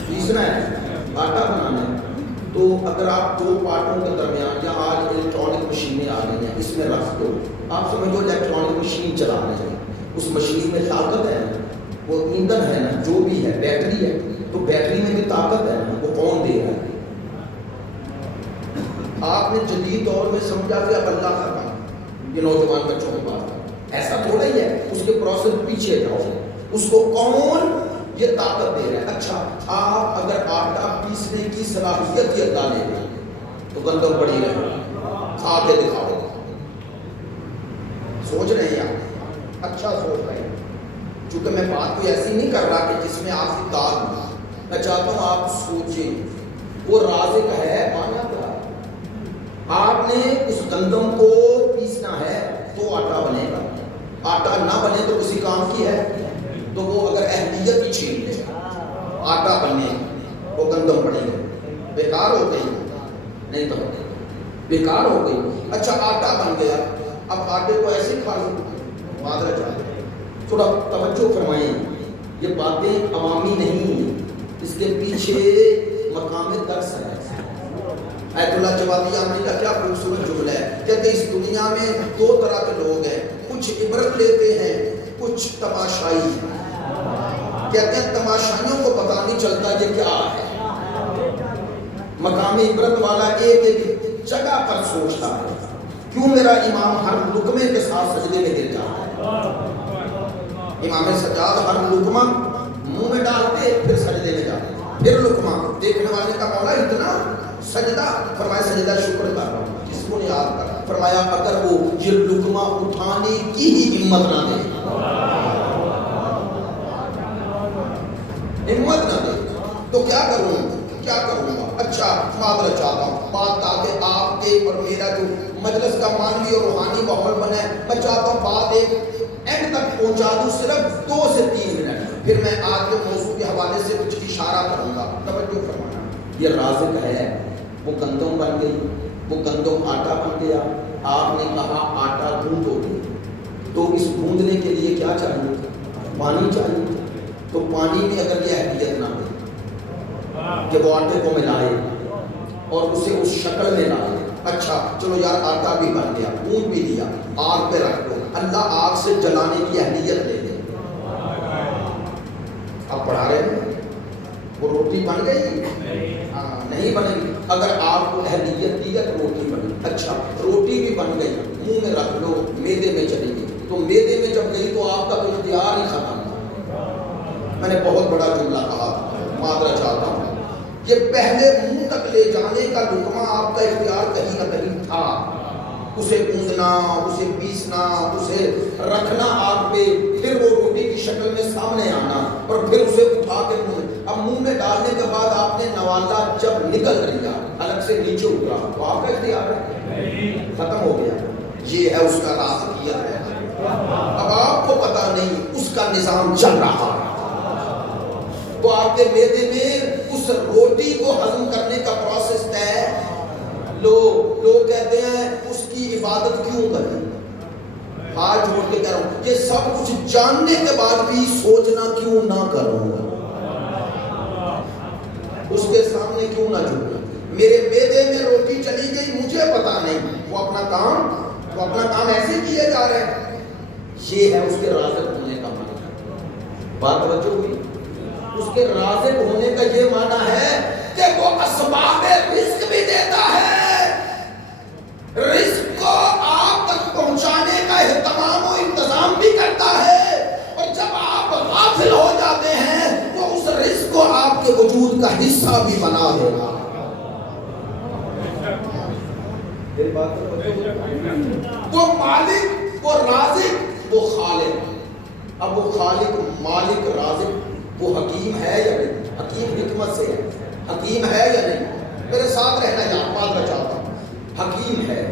پیسنا ہے، آٹا بنانا ہے، تو اگر آپ دو پارٹوں کے درمیان، یا آج الیکٹرانک مشینیں آ گئی ہیں، اس میں رکھ دو، آپ سمجھو الیکٹرانک مشین چلا رہے ہیں، اس مشین میں طاقت ہے، وہ ایندھن ہے نا، جو بھی ہے بیٹری ہے، تو بیٹری میں بھی طاقت ہے، وہ کون دے رہا ہے؟ آپ نے جدید دور میں سمجھا کہ اب اللہ کا کام، یہ نوجوان بچوں کی بات ہے، ایسا تھوڑا ہی ہے، اس کے پروسیس پیچھے جاؤ، اس کو کون یہ طاقت دے رہا ہے؟ اچھا آپ اگر آٹا پیسنے کی صلاحیت ہی اللہ نے دی تو گندم پڑی رہے، کھا کے دکھاؤ، سوچ رہے ہیں آپ؟ اچھا سوچ رہے ہیں، چونکہ میں بات کوئی ایسی نہیں کر رہا کہ جس میں آپ کی داد ہو، میں چاہتا ہوں آپ سوچیں، وہ رازق ہے، مانا کیا؟ آپ نے اس گندم کو پیسنا ہے تو آٹا بنے گا، آٹا نہ بنے تو کسی کام کی ہے، تو وہ اگر اہلیت ہی چھین لے، آٹا بنے وہ گندم پڑے گا، بیکار ہو گئی، نہیں تو بیکار ہو گئی۔ اچھا آٹا بن گیا، اب آٹے کو ایسے کھا لو، معذرت چاہتے ہیں، تھوڑا توجہ فرمائیں، یہ باتیں عوامی نہیں ہیں، اس کے پیچھے مقام درس ہے۔ ایت اللہ جوابی عامری کا کیا خوبصورت جملہ ہے، کہتے اس دنیا میں دو طرح کے لوگ ہیں، کچھ عبرت لیتے ہیں، کچھ تماشائی ہیں۔ کہتے ہیں تماشائیوں کو پتہ نہیں چلتا یہ کیا ہے، مقام عبرت والا ایک ایک جگہ پر سوچتا ہے، کیوں میرا امام ہر لقمے کے ساتھ سجدے میں گر جاتا ہے؟ امام سجاد ہر لقمہ منہ میں ڈالتے پھر سجدے میں جاتے، پھر لقمہ، دیکھنے والے کا مولا اتنا سجدہ، فرمایا سجدہ شکر کر رہا ہوں، کس کو یاد کر، فرمایا اگر وہ یہ لقمہ اٹھانے کی ہی ہمت نہ دے، ہمت نہ دے تو کیا کروں گا؟ اچھا معذرت چاہتا ہوں، بات تاکہ آپ کے اور میرا جو مجلس کا معنوی اور روحانی ماحول بنا ہے، میں چاہتا ہوں بات ایک اینڈ تک پہنچا دوں، صرف 2 سے 3 منٹ، پھر میں آج کے موضوع کے حوالے سے کچھ اشارہ کروں گا، توجہ فرمانا۔ یہ رازق ہے، وہ گندم بن گئی، وہ گندم آٹا بن گیا، آپ نے کہا آٹا گوندو، تو اس گوندنے کے لیے کیا چاہیے؟ پانی چاہیے، تو پانی میں اگر یہ اہلیت نہ ہو کہ وہ آٹے کو ملائے اور اسے اس شکل میں لائے، اچھا چلو یار آٹا بھی بن گیا، گوند بھی دیا، آگ پہ رکھ دو، اللہ آگ سے جلانے کی اہلیت دے دے، اب پڑھا رہے ہیں وہ روٹی بن گئی؟ ہاں نہیں بنے گی، اگر آپ کو اہلیت دی ہے تو روٹی بنے، اچھا روٹی بھی بن گئی، منہ میں رکھ لو، میدے میں چلی گئی، تو میدے میں جب گئی تو آپ کا تو اختیار ہی ختم تھا۔ میں نے بہت بڑا جملہ کہا، معذرت چاہتا ہوں، یہ پہلے منہ تک لے جانے کا لقمہ آپ کا اختیار کہیں نہ کہیں تھا، اسے گوندنا، اسے پیسنا، اسے رکھنا آگ پہ، پھر وہ روٹی کی شکل میں سامنے آنا، اور پھر اسے اٹھا کے اب منہ میں ڈالنے کے بعد آپ نے نوالا جب نکل لیا، الگ سے نیچے اترا، تو آپ کا اختیار ہے، ختم ہو گیا، یہ ہے اس کا رازقیت ہے۔ اب آپ کو پتہ نہیں اس کا نظام چل رہا ہے، تو آپ کے میدے میں اس روٹی کو ہضم کرنے کا پروسیس ہے، لوگ کہتے ہیں اس کی عبادت کیوں کریں، ہاتھ جوڑ کے کہہ رہا ہوں، یہ سب کچھ جاننے کے بعد بھی سوچنا کیوں نہ کروں، میں کیوں نہ جھکوں، میرے بیدے میں روٹی چلی گئی مجھے پتا نہیں، وہ اپنا کام ایسے کیے جا رہے ہیں۔ یہ ہے اس کے رازق ہونے کا معنی۔ بات توجہ ہوئی؟ اس کے رازق ہونے کا یہ معنی ہے کہ وہ اسباب رزق بھی دیتا ہے، رزق کو آپ تک پہنچانے کا اہتمام و انتظام بھی کرتا ہے، اور جب آپ غافل ہو جاتے ہیں وہ اس رزق کو آپ کے وجود کا حصہ بھی بنا دے گا۔ وہ مالک، وہ رازق، وہ خالق۔ اب وہ خالق، مالک، رازق، وہ حکیم ہے یا نہیں؟ حکیم حکمت سے ہے، حکیم ہے یا نہیں؟ میرے ساتھ رہنا، یاد بات میں چاہتا ہوں، حکیم ہے،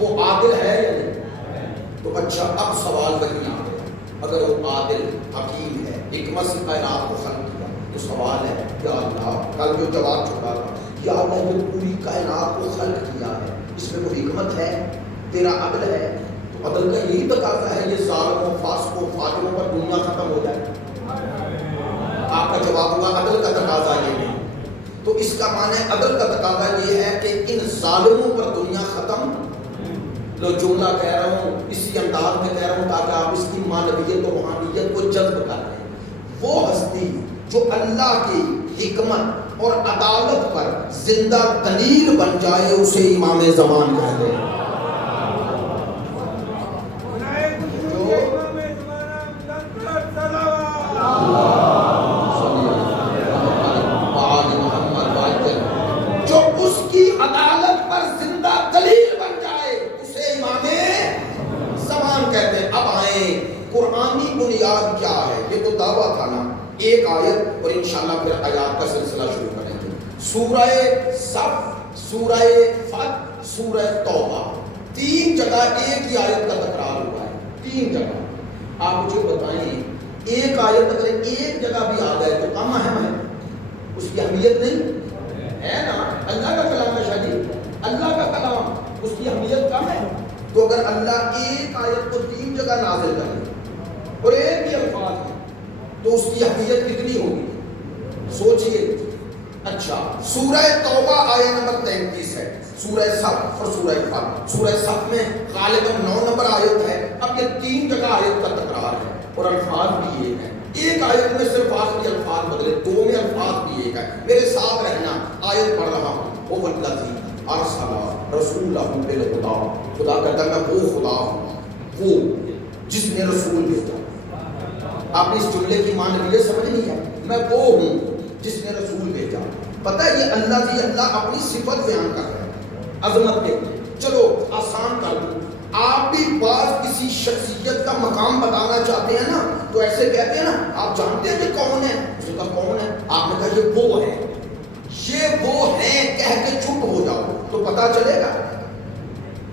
وہ عادل ہے یا نہیں؟ تو اچھا اب سوال وہی آ گیا، اگر وہ عادل حکیم ہے، حکمت سے کائنات کو خلق کیا، تو سوال ہے یا اللہ، کل جو جواب چھوڑا تھا، یا اللہ جو پوری کائنات کو خلق کیا ہے اس میں کوئی حکمت ہے، تیرا عدل ہے؟ تو عدل کا یہی تقاضا ہے یہ ظالموں، فاسقوں، فاجروں پر دنیا ختم ہو جائے؟ آپ کا جواب ہوگا عدل کا تقاضا یہ نہیں۔ تو اس کا معنی عدل کا تقاضا یہ ہے کہ ان ظالموں پر دنیا ختم، جو جملہ کہہ رہا ہوں اسی انداز میں کہہ رہا ہوں تاکہ آپ اس کی معنویت و روحانیت کو جذب کر لیں۔ وہ ہستی جو اللہ کی حکمت اور عدالت پر زندہ دلیل بن جائے اسے امام زمان کہتے ہیں۔ جو اس کی عدالت پر زندہ دلیل بن جائے اسے امام زمان کہتے ہیں۔ اب آئیں قرآنی بنیاد کیا ہے؟ یہ تو دعویٰ تھا نا، ایک آیت اور انشاءاللہ پھر آیات کا سلسلہ شروع کریں گے۔ سورہ صف، سورہ فتح، سورہ توبہ، تین جگہ ایک ہی آیت کا تکرار ہوا ہے، تین جگہ۔ آپ مجھے بتائیں ایک آیت اگر ایک جگہ بھی آ جائے تو کم اہم ہے، اس کی اہمیت نہیں ہے نا؟ اللہ کا کلام ہے شاہ جی، اللہ کا کلام، اس کی اہمیت کم ہے؟ تو اگر اللہ ایک آیت کو تین جگہ نازل کرے اور ایک ہی الفاظ ہے تو اس کی اہمیت کتنی ہوگی؟ سوچئے۔ اچھا سورہ توبہ آیت نمبر 33 ہے، سورہ صف اور سورہ فتح۔ سورہ صف میں غالباً 9 نمبر آیت ہے، اب یہ تین جگہ آیت کا تکرار ہے اور الفاظ بھی ایک ہے۔ ایک آیت میں صرف آخری الفاظ بدلے، دو میں الفاظ بھی ایک ہے۔ میرے ساتھ رہنا، آیت پڑھ رہا ہوں۔ وہ والذی ارسل رسولہ بالہدی، خدا کہتا ہے میں وہ خدا ہوں، وہ جس نے رسول بھیجا۔ آپ اس جملے کی معنویت سمجھنی ہے، میں وہ ہوں جس نے رسول بھیجا۔ پتہ ہے یہ اللہ جی اللہ اپنی صفت بیان کر رہے ہیں، عظمت کے۔ چلو آسان کر دوں، آپ بھی بعض کسی شخصیت کا مقام بتانا چاہتے ہیں نا تو ایسے کہتے ہیں نا، آپ جانتے ہیں کہ کون ہے؟ اس نے کہا کون ہے؟ آپ نے کہا یہ وہ ہے، یہ وہ ہے کہہ کے چپ ہو جاؤ تو پتا چلے گا،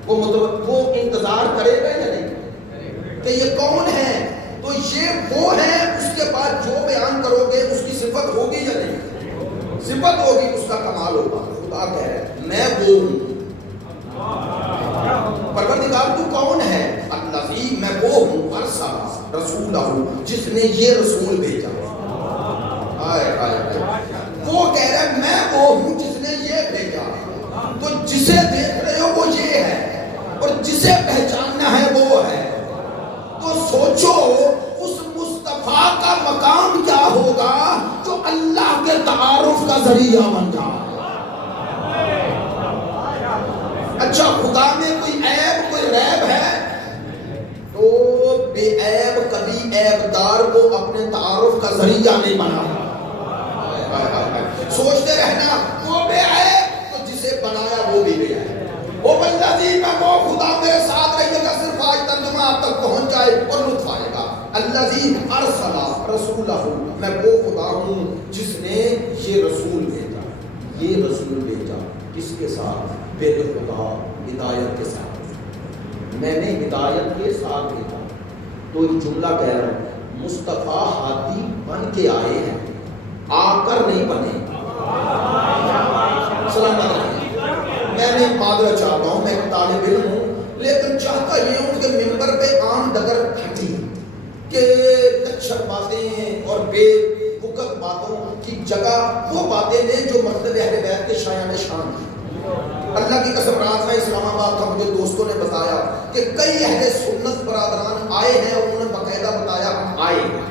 وہ انتظار کرے گا یا نہیں کہ یہ کون ہے؟ تو یہ وہ ہے، اس کے بعد جو بیان کرو گے اس کی صفت ہوگی یا نہیں؟ صفت ہوگی، اس کا کمال ہوگا۔ خدا کہہ رہے ہیں میں وہ ہوں۔ پروردگار تو کون ہے؟ الذی، میں وہ ہوں، ارسل رسولہ، جس نے یہ رسول بھیجا۔ وہ کہہ رہے ہیں میں وہ ہوں جس نے یہ بھیجا۔ تو جسے دیکھ رہے ہو وہ یہ ہے اور جسے پہچاننا ہے وہ ہے۔ تو سوچو اس مصطفیٰ کا مقام کیا ہوگا جو اللہ کے تعارف کا ذریعہ بن جائے۔ اچھا خدا میں کوئی عیب، کوئی ریب ہے تو بے عیب کبھی عیب دار کو اپنے تعارف کا ذریعہ نہیں بنا۔ سوچتے رہنا وہ بے عیب تو جسے بنایا وہ بھی بے عیب۔ وہ والذی، میں وہ خدا، میرے ساتھ رہیے گا، صرف آج ترجمہ آپ تک پہنچ جائے اور لطف آئے گا۔ الذی ارسل رسولہ، میں وہ خدا ہوں جس نے یہ رسول بھیجا۔ یہ رسول بھیجا کس کے ساتھ؟ بالہدی، ہدایت کے ساتھ۔ میں نے ہدایت کے ساتھ بھیجا۔ تو ایک جملہ کہہ رہا ہوں، مصطفیٰ ہادی بن کے آئے ہیں، آ کر نہیں بنے۔ سلامت رہے۔ میں نے معذرت چاہتا ہوں، میں ایک طالب علم ہوں لیکن چاہتا یہ ہوں کہ ممبر پہ عام ڈگر ہٹی کہ اچھر باتیں اور بے وقت باتوں کی جگہ وہ باتیں لیں جو مطلب اہل بیت کے شایان شان ہیں۔ اللہ کی قسم رات میں اسلام آباد تھا، مجھے دوستوں نے بتایا کہ کئی اہل سنت برادران آئے ہیں اور انہوں نے باقاعدہ بتایا ہم آئے ہیں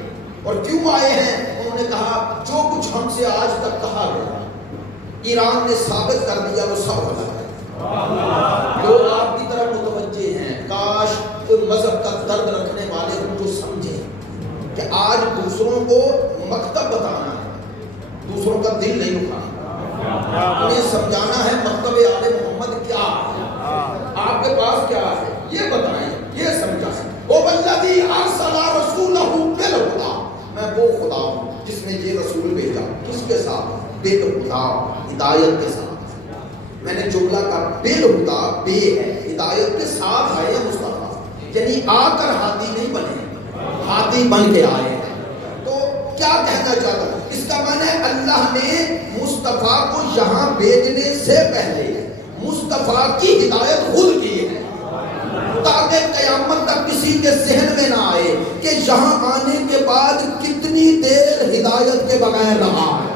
اور کیوں آئے ہیں۔ انہوں نے کہا جو کچھ ہم سے آج تک کہا گیا ایران نے ثابت کر دیا وہ سب غلط ہے۔ لوگ آپ کی طرف متوجہ ہیں، کاش کوئی مذہب کا درد رکھنے والے ہوں جو سمجھے کہ آج دوسروں کو مکتب بتانا ہے، دوسروں کا دل نہیں دکھانا، انہیں سمجھانا ہے مکتب آل محمد کیا ہے، آپ کے پاس کیا ہے یہ بتائیں، یہ سمجھائیں۔ وَالَّذِي أَرْسَلَ رَسُولَهُ بِالْهُدَىٰ، میں وہ خدا ہوں جس نے یہ رسول بھیجا کس کے ساتھ؟ بالہدیٰ، ہدایت کے ساتھ۔ میں نے جملہ کا بالہدیٰ، بے ہے ہدایت کے ساتھ آئے ہیں مصطفیٰ، یعنی آ کر ہادی نہیں بنے، ہادی بن کے آئے ہیں۔ تو کیا کہنا چاہتا ہوں؟ اس کا معنی ہے اللہ نے مصطفیٰ کو یہاں بھیجنے سے پہلے مصطفیٰ کی ہدایت خود کی ہے، تاکہ قیامت تک کسی کے ذہن میں نہ آئے کہ یہاں آنے کے بعد کتنی دیر ہدایت کے بغیر رہا ہے۔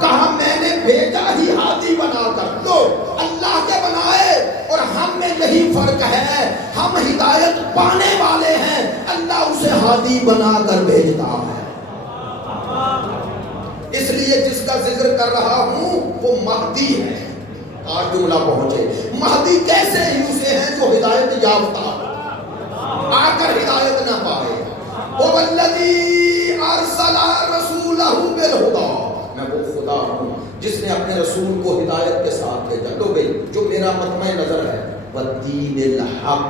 کہا میں نے بھیجا ہی ہادی بنا کر، لو اللہ کے بنائے اور ہم میں یہی فرق ہے، ہم ہدایت پانے والے ہیں، اللہ اسے ہادی بنا کر بھیجتا ہے۔ اس لیے جس کا ذکر کر رہا ہوں وہ مہدی ہے۔ آج جملہ پہنچے، مہدی کیسے ہی اسے ہیں جو ہدایت یافتہ آ کر ہدایت نہ پائے۔ وَالَّذِي أَرْسَلَ رَسُولَهُ بِالْهُدَىٰ، میں وہ خدا ہوں جس نے اپنے رسول کو ہدایت کے ساتھ بھیجا۔ تو بھئی جو میرا مطمع نظر ہے وَالدِّينِ الْحَقِّ،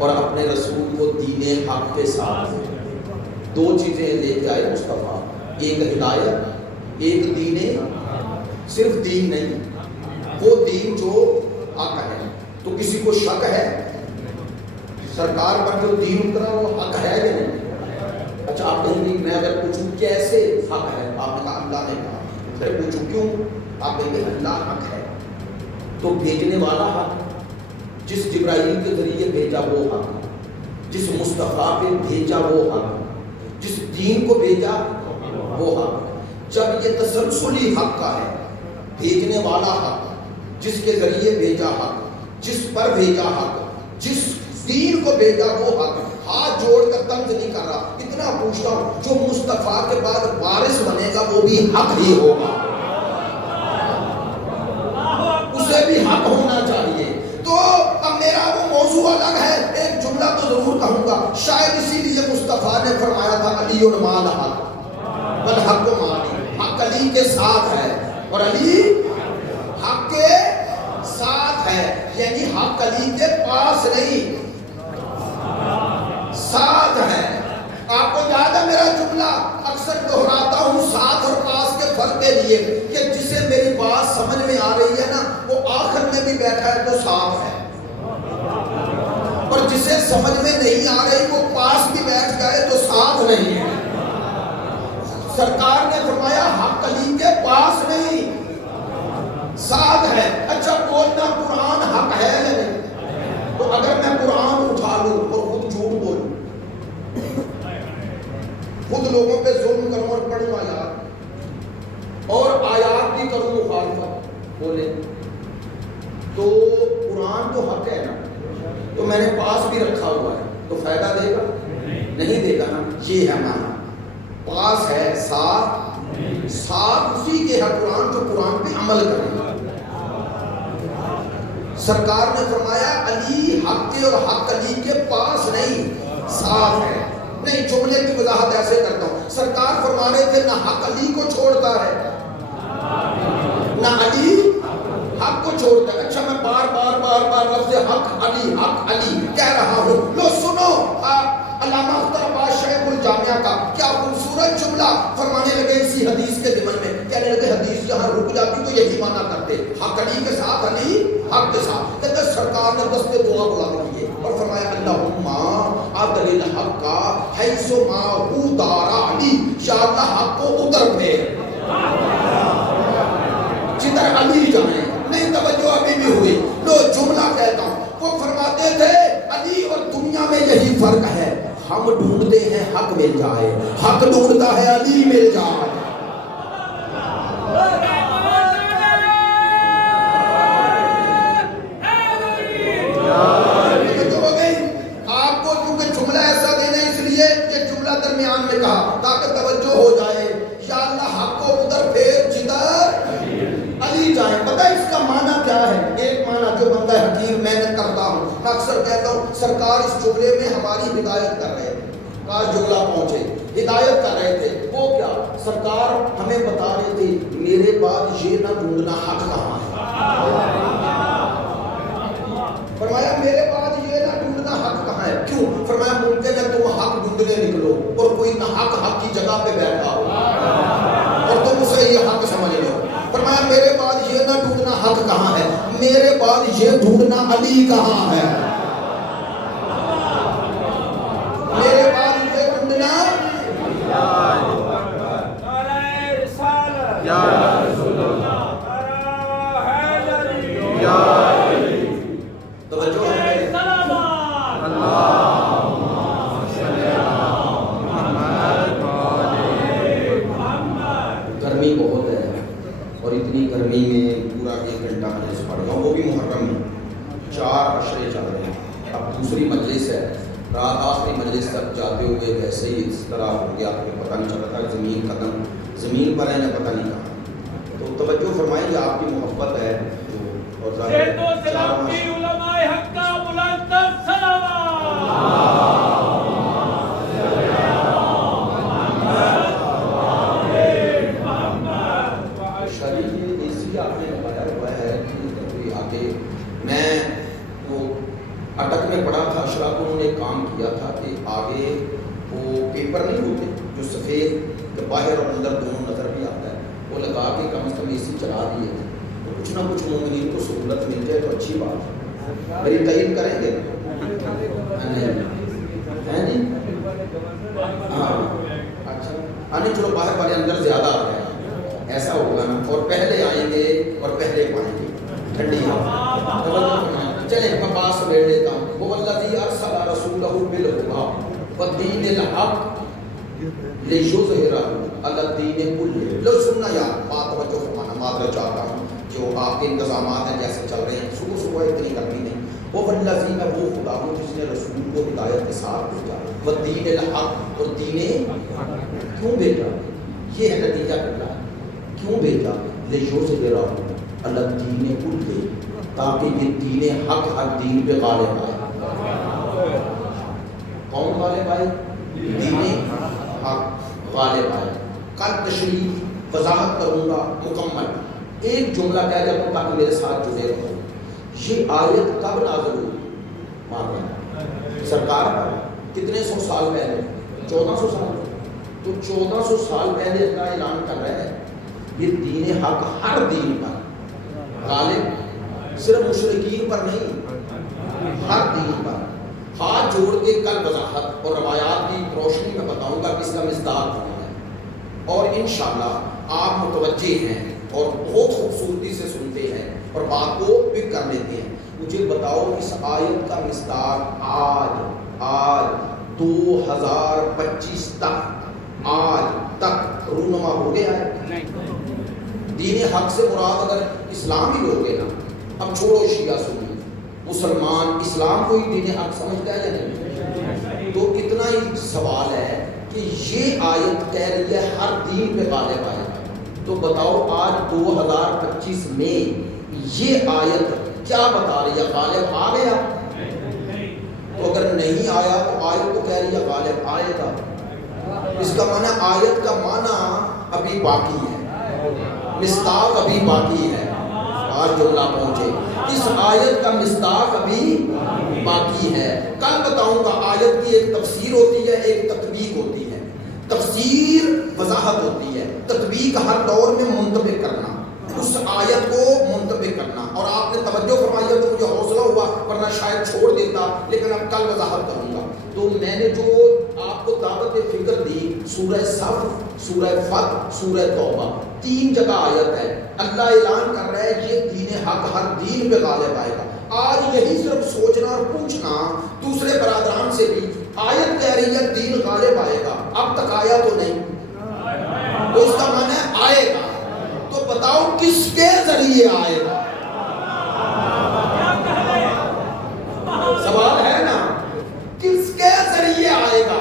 اور اپنے رسول کو دین حق کے ساتھ دو چیزیں لے کے آئے مصطفیٰ، ایک ہدایت، ایک دین، صرف دین نہیں، وہ دین جو حق ہے۔ تو کسی کو شک ہے سرکار پر جو دین اترا وہ حق ہے یا نہیں؟ اچھا آپ کہیں گے میں اگر پوچھوں کیسے حق ہے، آپ نے کہا اللہ نے کہا، پھر پوچھوں کیوں، آپ کہیں گے اللہ حق ہے۔ تو بھیجنے والا حق، جس جبرائیل کے ذریعے بھیجا وہ حق، جس مصطفیٰ پہ بھیجا وہ حق، جس دین کو بھیجا وہ حق۔ جب یہ تسلسلی حق کا ہے، بھیجنے والا حق، جس کے ذریعے بھیجا حق، جس پر بھیجا حق، جس دین کو بھیجا وہ حق، ہاتھ جوڑ کر طنز نہیں کر رہا، اتنا پوچھتا ہوں جو مصطفیٰ کے بعد وارث بنے گا وہ بھی حق ہی ہوگا، اسے بھی حق ہونا چاہیے۔ تو اب میرا وہ موضوع الگ ہے، ایک جملہ تو ضرور کہوں گا، شاید اسی لیے مصطفیٰ نے فرمایا تھا علی مال حق والحق مالی، حق علی کے ساتھ ہے اور علی حق کے ساتھ ہے، یعنی حق علی کے پاس نہیں ساتھ ہے۔ آپ کو یاد ہے میرا جملہ اکثر دہراتا ہوں ساتھ اور پاس کے فرق کے لیے، کہ جسے میری بات سمجھ میں آ رہی ہے نا وہ آخر میں بھی بیٹھا ہے تو ساتھ ہے، اور جسے سمجھ میں نہیں آ رہی وہ پاس بھی بیٹھ گئے تو ساتھ نہیں ہے۔ سرکار نے فرمایا حق علی کے پاس نہیں ساتھ ہے۔ اچھا بولنا قرآن حق ہے یا نہیں؟ تو اگر میں قرآن اٹھا لوں اور خود جھوٹ بولوں، خود لوگوں پہ ظلم کروں اور پڑھوں آیات اور آیات بھی کروں مخالفت بولے، تو قرآن تو حق ہے نا، تو میں نے پاس بھی رکھا ہوا ہے تو فائدہ دے گا نہیں دے گا نا، یہ ہے معنی۔ پاس ہے ساتھ، ساتھ اسی کے ہے قرآن جو قرآن پہ عمل کرے۔ سرکار نے فرمایا علی حق کے اور حق علی کے پاس نہیں ساتھ ہے۔ نہیں جملے کی وضاحت ایسے کرتا ہوں، سرکار فرما رہے تھے نہ حق علی کو چھوڑتا ہے نہ علی حق کو چھوڑتا ہے۔ اچھا میں بار بار بار بار لفظ حق علی کہہ رہا ہوں، لو سنو علامہ اختر عباس شیخ الجامعہ کا کیا خوبصورت جملہ فرمانے لگے اسی حدیث کے ضمن میں، کہنے لگے حدیث جہاں رک جاتی تو یہی معنی کرتے حق علی کے ساتھ علی حق کے ساتھ۔ کہتے سرکار نے دست دعا بلند کیے اور فرمایا اللہم عدل الحق حیث ما ہو دار علی، یا اللہ حق کو ادھر پھیر جدھر علی جائیں۔ نہیں توجہ ابھی بھی ہوئی، لو جملہ کہتا ہوں، وہ فرماتے تھے علی اور دنیا میں یہی فرق ہے، ہم ڈھونڈتے ہیں حق مل جائے، حق ڈھونڈتا ہے علی مل جائے۔ آپ کو کیونکہ جملہ ایسا دینا ہے، اس لیے یہ جملہ درمیان میں کہا تاکہ توجہ ہو جائے۔ یا اللہ حق کو ادھر پھیر جدھر علی جائیں۔ پتہ ہے اس کا معنی کیا ہے؟ ایک معنی جو بندہ حکیم میں نے کرتا ہوں، میں اکثر کہتا ہوں سرکار اس جملے میں ہماری ہدایت کر رہے تھے، کاش جملہ پہنچے، ہدایت کر رہے تھے۔ وہ کیا؟ سرکار ہمیں بتا رہے تھے میرے بعد یہ نہ ڈھونڈنا حق کہاں ہے۔ فرمایا میرے بعد یہ نہ ڈھونڈنا حق کہاں ہے۔ کیوں؟ فرمایا ممکن ہے تم حق ڈھونڈنے نکلو اور کوئی نہ حق کی جگہ پہ بیٹھا ہو اور تم اسے یہ حق سمجھ لو۔ فرمایا میرے بعد یہ نہ ڈھونڈنا حق کہاں ہے، میرے بعد یہ ڈھونڈنا علی کہاں ہے۔ میرے بعد یہ ڈھونڈنا گرمی بہت ہے اور اتنی گرمی میں پورا 1 گھنٹہ مجلس پڑھ رہا ہوں، وہ بھی محرم میں 4 عشرے چل رہے ہیں۔ اب دوسری مجلس ہے، رات آخری مجلس تک جاتے ہوئے ویسے ہی اس طرح ہو گیا کہ پتہ نہیں چلتا تھا زمین قدم زمین پر ہے نہ پتہ نہیں کہاں۔ تو توجہ فرمائیں، آپ کی محبت ہے اور میں وہ اٹک میں پڑھا تھا، اشراف انہوں نے ایک کام کیا تھا کہ آگے وہ پیپر نہیں ہوتے جو سفید باہر اور اندر دونوں نظر بھی آتا ہے، وہ لگا کے کم از کم اے سی چلا دیے تھے، تو کچھ نہ کچھ مومنین کو سہولت مل جائے تو اچھی بات ہے۔ میری تائید کریں گے؟ ہاں اچھا نہیں، چلو باہر والے اندر زیادہ آ گئے، ایسا ہوگا نا، اور پہلے آئیں گے اور پہلے پائیں گے ٹھنڈی ہوا۔ چلیں میں بات سمیٹ لیتا ہوں۔ وہ الذی ارسل رسولہ بالہدی ودین الحق لیظہرہ علی الدین کلہ۔ لو سننا یار بات توجہ فرمانا، معذرت چاہتا ہوں جو آپ کے انتظامات ہیں جیسے چل رہے ہیں، صبح صبح اتنی گرمی نہیں۔ وہ الذی میں وہ خدا ہوں جس نے رسول کو ہدایت کے ساتھ بھیجا، ودین الحق اور دین کیوں بھیجا؟ یہ ہے نتیجہ کیا، کیوں بھیجا؟ لیظہرہ علی الدین کلہ، تاکہ یہ دین حق ہر دین پہ غالب آئے۔ کون غالب آئے؟ دین حق غالب آئے۔ کل تشریف وضاحت کروں گا مکمل، ایک جملہ کہہ جاتا ہوں تاکہ میرے ساتھ جڑے رہو۔ یہ آیت کب نازل ہوئی؟ مانگا سرکار پر کتنے سو سال پہلے؟ 1400 سال۔ تو 1400 سال پہلے اپنا اعلان کر رہا ہے یہ دین حق ہر دین پر غالب، صرف مشرکین پر نہیں، ہر دین پر۔ ہاتھ جوڑ کے کل وضاحت اور روایات کی روشنی میں بتاؤں گا کہ اس کا مصداق کون ہے، اور انشاءاللہ آپ متوجہ ہیں اور بہت خوبصورتی سے سنتے ہیں اور بات کو پک کر لیتے ہیں۔ مجھے بتاؤ اس آیت کا مصداق آج 2025 تک، آج تک رونما ہو گیا ہے؟ دین حق سے مراد اگر اسلام ہی لوگے نا، اب چھوڑو شیعہ سنی، مسلمان اسلام کو ہی دین حق سمجھتا ہے یا نہیں؟ تو اتنا ہی سوال ہے کہ یہ آیت کہہ رہی ہے ہر دین پہ غالب آئے، تو بتاؤ آج 2025 میں یہ آیت کیا بتا رہی ہے؟ غالب آ گیا؟ تو اگر نہیں آیا تو آیت تو کہہ رہی ہے غالب آئے گا۔ اس کا معنی آیت کا معنی ابھی باقی ہے، مصداق ابھی باقی ہے۔ آج جملہ پہنچے، اس آیت کا مصداق ابھی باقی ہے۔ کل بتاؤں گا آیت کی ایک تفسیر ہوتی ہے، ایک تطبیق ہوتی ہے۔ تفسیر وضاحت ہوتی ہے، تطبیق ہر دور میں منطبق کرنا، اس آیت کو منطبق کرنا۔ اور آپ نے توجہ فرمائی ہے تو مجھے حوصلہ ہوا، ورنہ شاید چھوڑ دیتا، لیکن اب کل وضاحت کروں گا۔ تو میں نے جو آپ کو دعوت فکر دی، سورہ صف، سورہ فتح، سورہ توبہ، 3 جگہ آیت ہے۔ اللہ اعلان کر رہا ہے یہ دین حق ہر دین پہ غالب آئے گا۔ آج یہی صرف سوچنا اور پوچھنا دوسرے برادران سے بھی، آیت کہہ رہی ہے دین غالب آئے گا، اب تک آیا تو نہیں، تو اس کا معنی ہے آئے گا، تو بتاؤ کس کے ذریعے آئے گا؟ سوال ہے نا، کس کے ذریعے آئے گا؟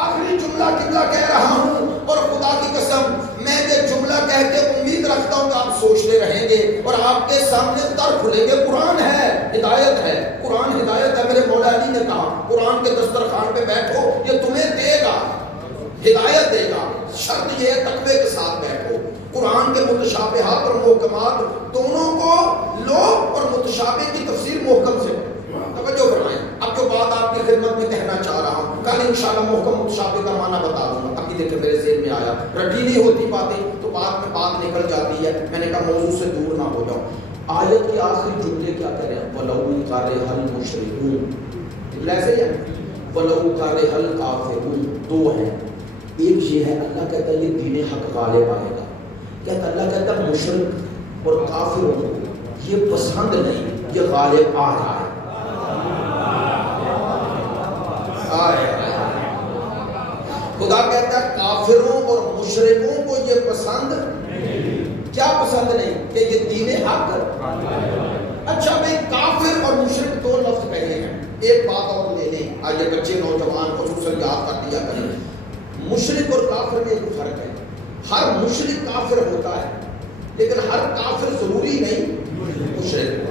آخری جملہ قبلہ کہہ رہا ہوں اور خدا کی قسم میں یہ جملہ کہہ کے امید رکھتا ہوں کہ آپ سوچتے رہیں گے اور آپ کے سامنے در کھلیں گے۔ قرآن ہے، ہدایت ہے، قرآن ہدایت ہے۔ میرے مولا علی نے کہا قرآن کے دسترخوان پہ بیٹھو، یہ تمہیں دے گا، ہدایت دے گا، شرط یہ ہے تقوی کے ساتھ بیٹھو۔ قرآن کے متشابہات اور محکمات دونوں کو لو اور متشابہ کی تفسیر محکم سے توجہ فرمائیں۔ اب جو بات آپ کی خدمت میں کہنا چاہ رہا ہوں، کل انشاءاللہ محکم متشابہ کا معنی بتا دوں گا۔ ابھی دیکھیں میرے ذہن میں آیا، رٹی نہیں ہوتی باتیں تو بعد میں بات نکل جاتی ہے، میں نے کہا موضوع سے دور نہ ہو جاؤں۔ آیت کے آخری جملے کیا کہہ رہے ہیں؟ وَلَوْ كَرِهَ الْمُشْرِكُونَ، ایسے ہی وَلَوْ كَرِهَ الْكَافِرُونَ، دو ہیں۔ ایک یہ ہے اللہ کہتا ہے یہ دین حق غالب آئے گا، کہتا اللہ کہتا ہے مشرک اور کافروں کو یہ پسند نہیں، یہ غالب آ رہا ہے۔ خدا کہتا ہے کافروں اور مشرکوں کو یہ پسند کیا پسند نہیں؟ کہ یہ دین حق۔ اچھا بھئی کافر اور مشرک دو لفظ کہے ہیں، ایک بات اور لے لیں، آج بچے نوجوان خصوصاً یاد کر دیا کریں، مشرک اور کافر میں ایک فرق ہے۔ ہر مشرک کافر ہوتا ہے لیکن ہر کافر ضروری نہیں مشرک۔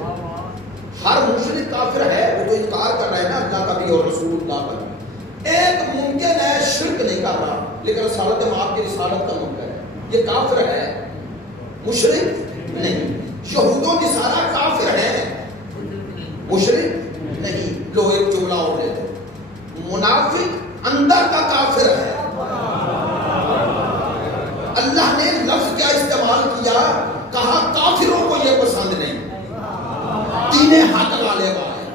ہر مشرک کافر ہے، وہ تو انکار کر رہا ہے نا اللہ کا بھی اور رسول اللہ کا بھی۔ ایک ممکن ہے شرک نہیں کر رہا لیکن رسالت مآب کی رسالت کا ممکن ہے، یہ کافر ہے، مشرک نہیں۔ یہودوں کی سارا کافر ہے، مشرک نہیں۔ لو ایک جملہ اور لے دو، منافق اندر کا کافر ہے۔ اللہ نے لفظ کیا استعمال کیا؟ کہا کافروں کو یہ پسند نہیں، دین حق غالب آئے۔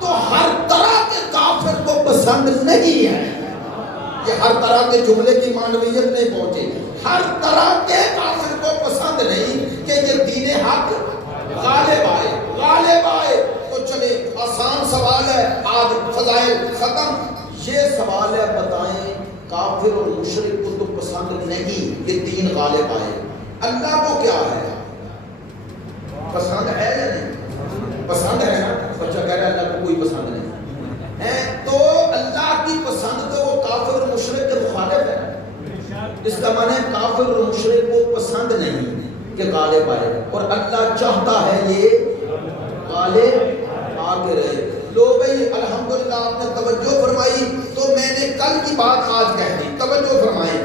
تو ہر طرح کے کافر کو پسند نہیں ہے، یہ ہر طرح کے جملے کی معنویت نہیں پہنچے، ہر طرح کے کافر کو پسند نہیں کہ یہ دین حق غالب آئے، غالب آئے۔ تو چلے آسان سوال ہے، آج فضائل ختم، یہ سوال ہے بتائیں کافر اور مشرک کو تو پسند نہیں کہ دین غالب آئے، اللہ کو کیا ہے؟ پسند ہے یا نہیں؟ پسند ہے نا، بچہ کہہ رہا ہے اللہ کو کوئی پسند نہیں ہے، تو اللہ کی پسند تو وہ کافر اور مشرک کے مخالف ہے۔ اس کا معنی ہے کافر اور مشرک کو پسند نہیں کہ غالب آئے، اور اللہ چاہتا ہے یہ غالب آ کے رہے۔ لو بھئی الحمدللہ آپ نے توجہ فرمائی تو میں نے کل کی بات آج کہہ دی، توجہ فرمائیں۔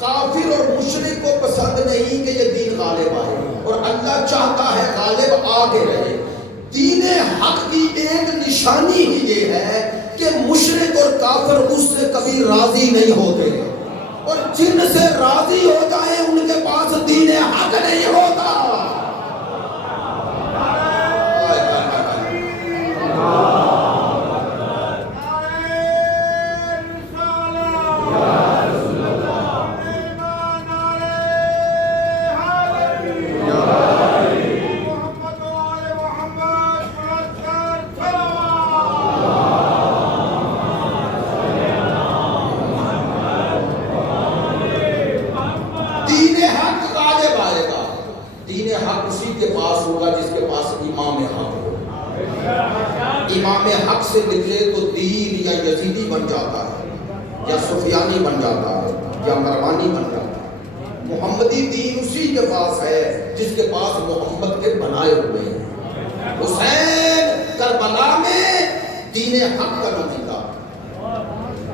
کافر اور مشرک کو پسند نہیں کہ یہ دین غالب آئے، اور اللہ چاہتا ہے غالب آ کے رہے۔ دین حق کی ایک نشانی ہی یہ ہے کہ مشرک اور کافر اس سے کبھی راضی نہیں ہوتے، اور جن سے راضی ہو جائیں ان کے پاس دین حق نہیں ہوتا۔ امام حق سے نکلے تو دین یا یزیدی بن جاتا ہے، یا سفیانی بن جاتا ہے، یا مروانی بن جاتا ہے۔ محمدی دین اسی کے پاس ہے جس کے پاس محمد کے بنائے ہوئے ہیں۔ حسین کربلا میں دین حق کا نتیجہ،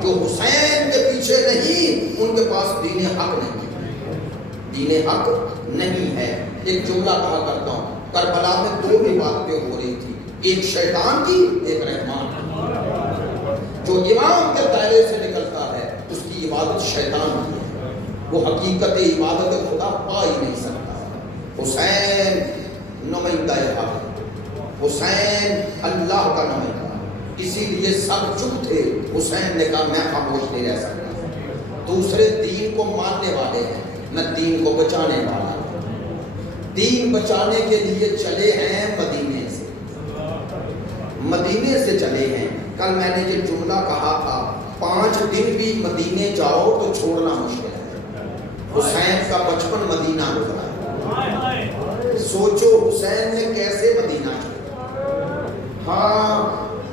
جو حسین کے پیچھے نہیں ان کے پاس دین حق نہیں، دین حق نہیں ہے۔ ایک جملہ کہا کرتا ہوں، کربلا میں دو عبادتیں ہو رہی تھی، ایک شیطان کی ایک رحمان کی۔ جو امام کے دائرے سے نکلتا ہے اس کی عبادت شیطان کی ہے، وہ حقیقت عبادت خدا پا ہی نہیں سکتا۔ حسین نمائندہ حق، حسین اللہ کا نمائندہ، اسی لیے سب چپ تھے، حسین نے کہا میں خاموش نہیں رہ سکتا۔ دوسرے دین کو ماننے والے ہیں نہ دین کو بچانے والا، دین بچانے کے لیے چلے ہیں مدینے سے، مدینے سے چلے ہیں۔ کل میں نے یہ جملہ کہا تھا 5 دن بھی مدینے جاؤ تو چھوڑنا مشکل ہے۔ حسین کا بچپن مدینہ گزرا ہے، سوچو حسین نے کیسے مدینہ چھوڑا۔ ہاں،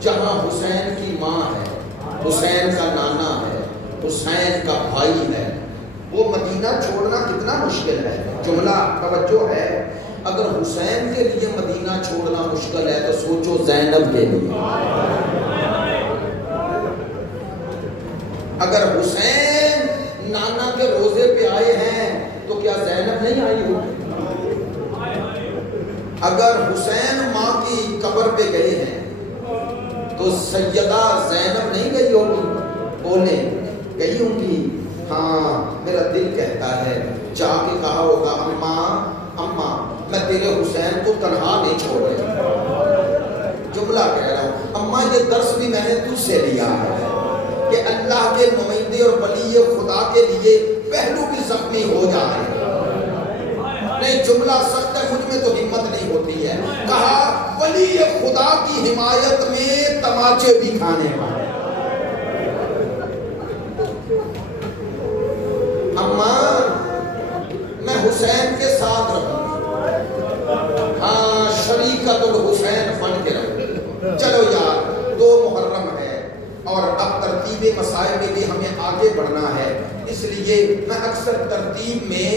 جہاں حسین کی ماں ہے، حسین کا نانا ہے، حسین کا بھائی ہے، وہ مدینہ چھوڑنا کتنا مشکل ہے۔ جملہ توجہ ہے، اگر حسین کے لیے مدینہ چھوڑنا مشکل ہے تو سوچو زینب کے لیے۔ اگر حسین نانا کے روزے پہ آئے ہیں تو کیا زینب نہیں آئی ہوگی؟ اگر حسین ماں کی قبر پہ گئے ہیں تو سیدہ زینب نہیں گئی ہوگی؟ بولے گئی ہوں گی؟ ہاں، میرا دل کہتا ہے جا کے کہا ہوگا اماں میں تیرے حسین کو تنہا نہیں چھوڑ رہا۔ جملہ کہہ رہا ہوں، اماں یہ درس بھی میں نے تجھ سے لیا ہے کہ اللہ کے نمائندے اور ولی خدا کے لیے پہلو بھی زخمی ہو جائے۔ نہیں، جملہ سخت ہے، مجھ میں تو ہمت نہیں ہوتی ہے۔ کہا ولی خدا کی حمایت میں تماچے بھی کھانے والے۔ اماں میں حسین کے ساتھ رہوں، ہاں شریکت الحسین بن کے رہوں۔ چلو یار، 2 محرم ہے اور اب ترتیب مسائل میں بھی ہمیں آگے بڑھنا ہے، اس لیے میں اکثر ترتیب میں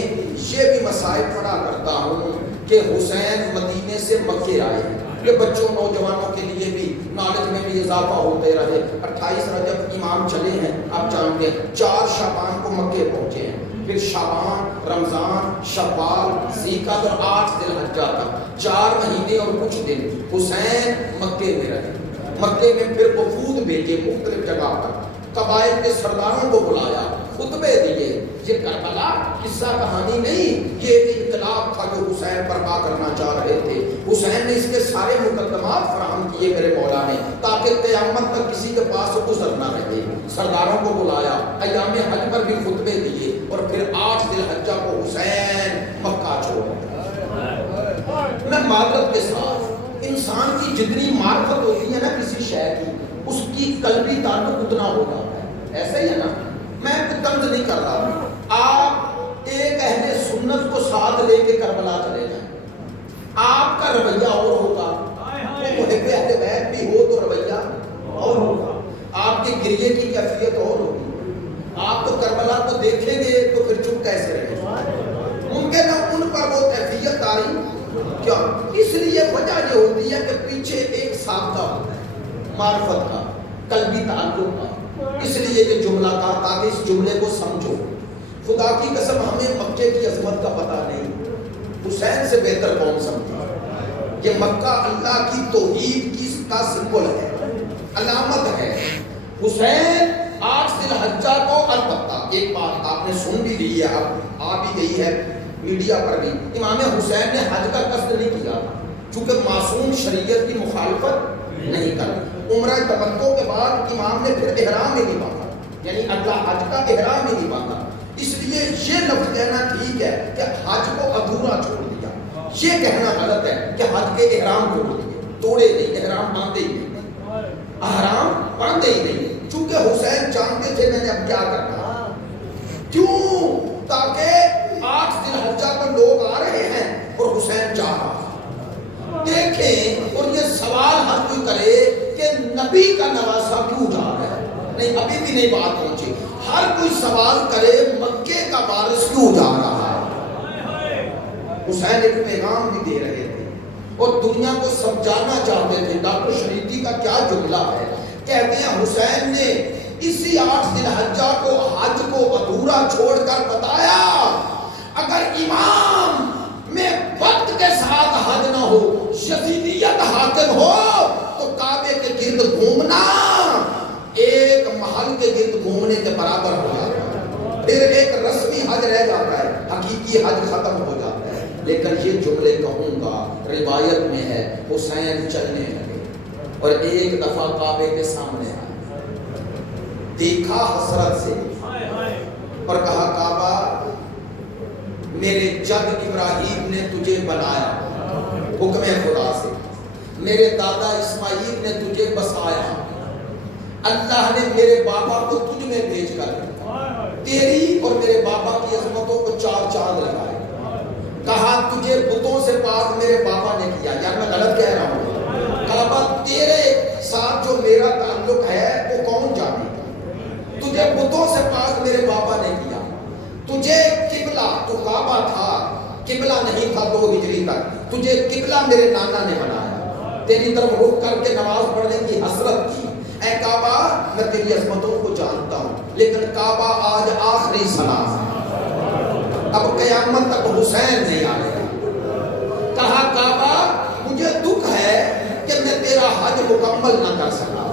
یہ بھی مسائل پڑھا کرتا ہوں کہ حسین مدینے سے مکے آئے، یہ بچوں نوجوانوں کے لیے بھی نالج میں بھی اضافہ ہوتے رہے۔ 28 رجب امام چلے ہیں، آپ جانتے ہیں، 4 شعبان کو مکے پہنچے ہیں، پھر شعبان، رمضان، شوال، ذیقعدہ اور 8 ذی الحجہ تک 4 مہینے اور کچھ دن حسین مکے میں رہے۔ مکے میں پھر وفود بھیجے مختلف جگہ پر، قبائل کے سرداروں کو بلایا، خطبے دیے۔ یہ کربلا قصہ کہانی نہیں، یہ ایک انقلاب تھا جو حسین برپا کرنا چاہ رہے تھے۔ حسین نے اس کے سارے مقدمات فراہم کیے میرے مولا نے، تاکہ قیامت تک کسی کے پاس گزر نہ رہے۔ سرداروں کو بلایا، ایام حج پر بھی خطبے دیے، اور پھر 8 ذی الحجہ کو حسین مکہ چھوڑا۔ میں معذرت کے ساتھ، انسان کی جتنی معرفت ہوتی ہے نا کسی شے کی، اس کی قلبی تعلق اتنا ہوتا ہے، ایسا ہی ہے نا۔ میں طنز نہیں کر رہا، آپ ایک اہل سنت کو ساتھ لے کے کربلا چلے جائیں، آپ کا رویہ اور ہوگا، وہ محب اہل بیت بھی ہو تو رویہ اور ہوگا، آپ کے گریے کی کیفیت اور ہوگی۔ آپ تو کربلا کو دیکھیں گے تو پھر چپ کیسے رہیں گے؟ ممکن ہے ان پر وہ کیفیت آئی کیا؟ اس لیے وجہ یہ ہوتی ہے کہ پیچھے ایک سابقہ ہوتا ہے معرفت کا، قلبی تعلق کا۔ اس لیے یہ جملہ کہا تاکہ اس جملے کو سمجھو۔ خدا کی قسم ہمیں مکے کی عظمت کا پتہ نہیں، حسین سے بہتر کون سمجھا؟ یہ مکہ اللہ کی توحید کی کا سمبل ہے، علامت ہے۔ حسین 8 ذی الحجہ کو، البتہ ایک بات آپ نے سن بھی لی ہے، اب آ بھی گئی ہے میڈیا پر بھی، امام حسین نے حج کا قصد نہیں کیا، چونکہ معصوم شریعت کی مخالفت نہیں کر۔ عمرہ تمتع کے بعد امام نے پھر احرام ہی نہیں باندھا، یعنی اگلا حج کا احرام ہی نہیں باندھا۔ اس لیے یہ لفظ کہنا ٹھیک ہے کہ حج کو ادھورا چھوڑ دیا، یہ کہنا غلط ہے کہ حج کے احرام چھوڑ دیے، توڑے نہیں، احرام باندھے ہی نہیں، احرام باندھے ہی نہیں، چونکہ حسین جانتے تھے میں نے اب کیا کرنا۔ کیوں؟ تاکہ 8 ذی الحجہ پر لوگ آ رہے ہیں اور حسین جا رہا ہے۔ دیکھیں، اور یہ سوال ہر کوئی کرے کہ نبی کا نواسہ کیوں جا رہا ہے؟ نہیں، ابھی بھی نہیں بات پہنچی۔ ہر کوئی سوال کرے مکے کا وارث کیوں جا رہا ہے؟ حسین ایک پیغام بھی دے رہے تھے اور دنیا کو سمجھانا چاہتے تھے۔ ڈاکٹر شریفی کا کیا جملہ ہے، کہتے ہیں حسین نے اسی 8 ذی الحجہ کو حج کو ادھورا چھوڑ کر بتایا، اگر امام میں وقت کے ساتھ حج نہ ہو، یزیدیت حاکم ہو، تو کعبے کے گرد گھومنا ایک محل کے گرد گھومنے کے برابر ہو جاتا ہے، پھر ایک رسمی حج رہ جاتا ہے، حقیقی حج ختم ہو جاتا ہے۔ لیکن یہ جملے کہوں گا، روایت میں ہے حسین چلنے لگے اور ایک دفعہ کعبے کے سامنے آئے، دیکھا حسرت سے اور کہا کعبہ میرے جد ابراہیم نے تجھے بنایا حکم خدا سے، میرے دادا اسماعیل نے تجھے بسایا، اللہ نے میرے بابا کو تجھ میں بھیج کر تیری اور میرے بابا کی عظمتوں کو چار چاند لگائے. کہا تجھے بتوں سے پاک میرے بابا نے کیا. یار میں غلط کہہ رہا ہوں؟ کعبہ تیرے ساتھ جو میرا تعلق ہے وہ کون جانے گا؟ تجھے بتوں سے پاک میرے بابا نے کیا. تجھے قبلہ، تو کعبہ تھا، قبلہ نہیں تھا 2 ہجری تک، تجھے قبلہ میرے نانا نے بنایا. تیری طرف رخ کر کے نماز پڑھنے کی حسرت کی. اے کعبہ میں تیری عظمتوں کو جانتا ہوں، لیکن کعبہ آج آخری سلام ہے، اب قیامت تک حسین نہیں آئے گا. کہا کعبہ مجھے دکھ ہے کہ میں تیرا حج مکمل نہ کر سکا،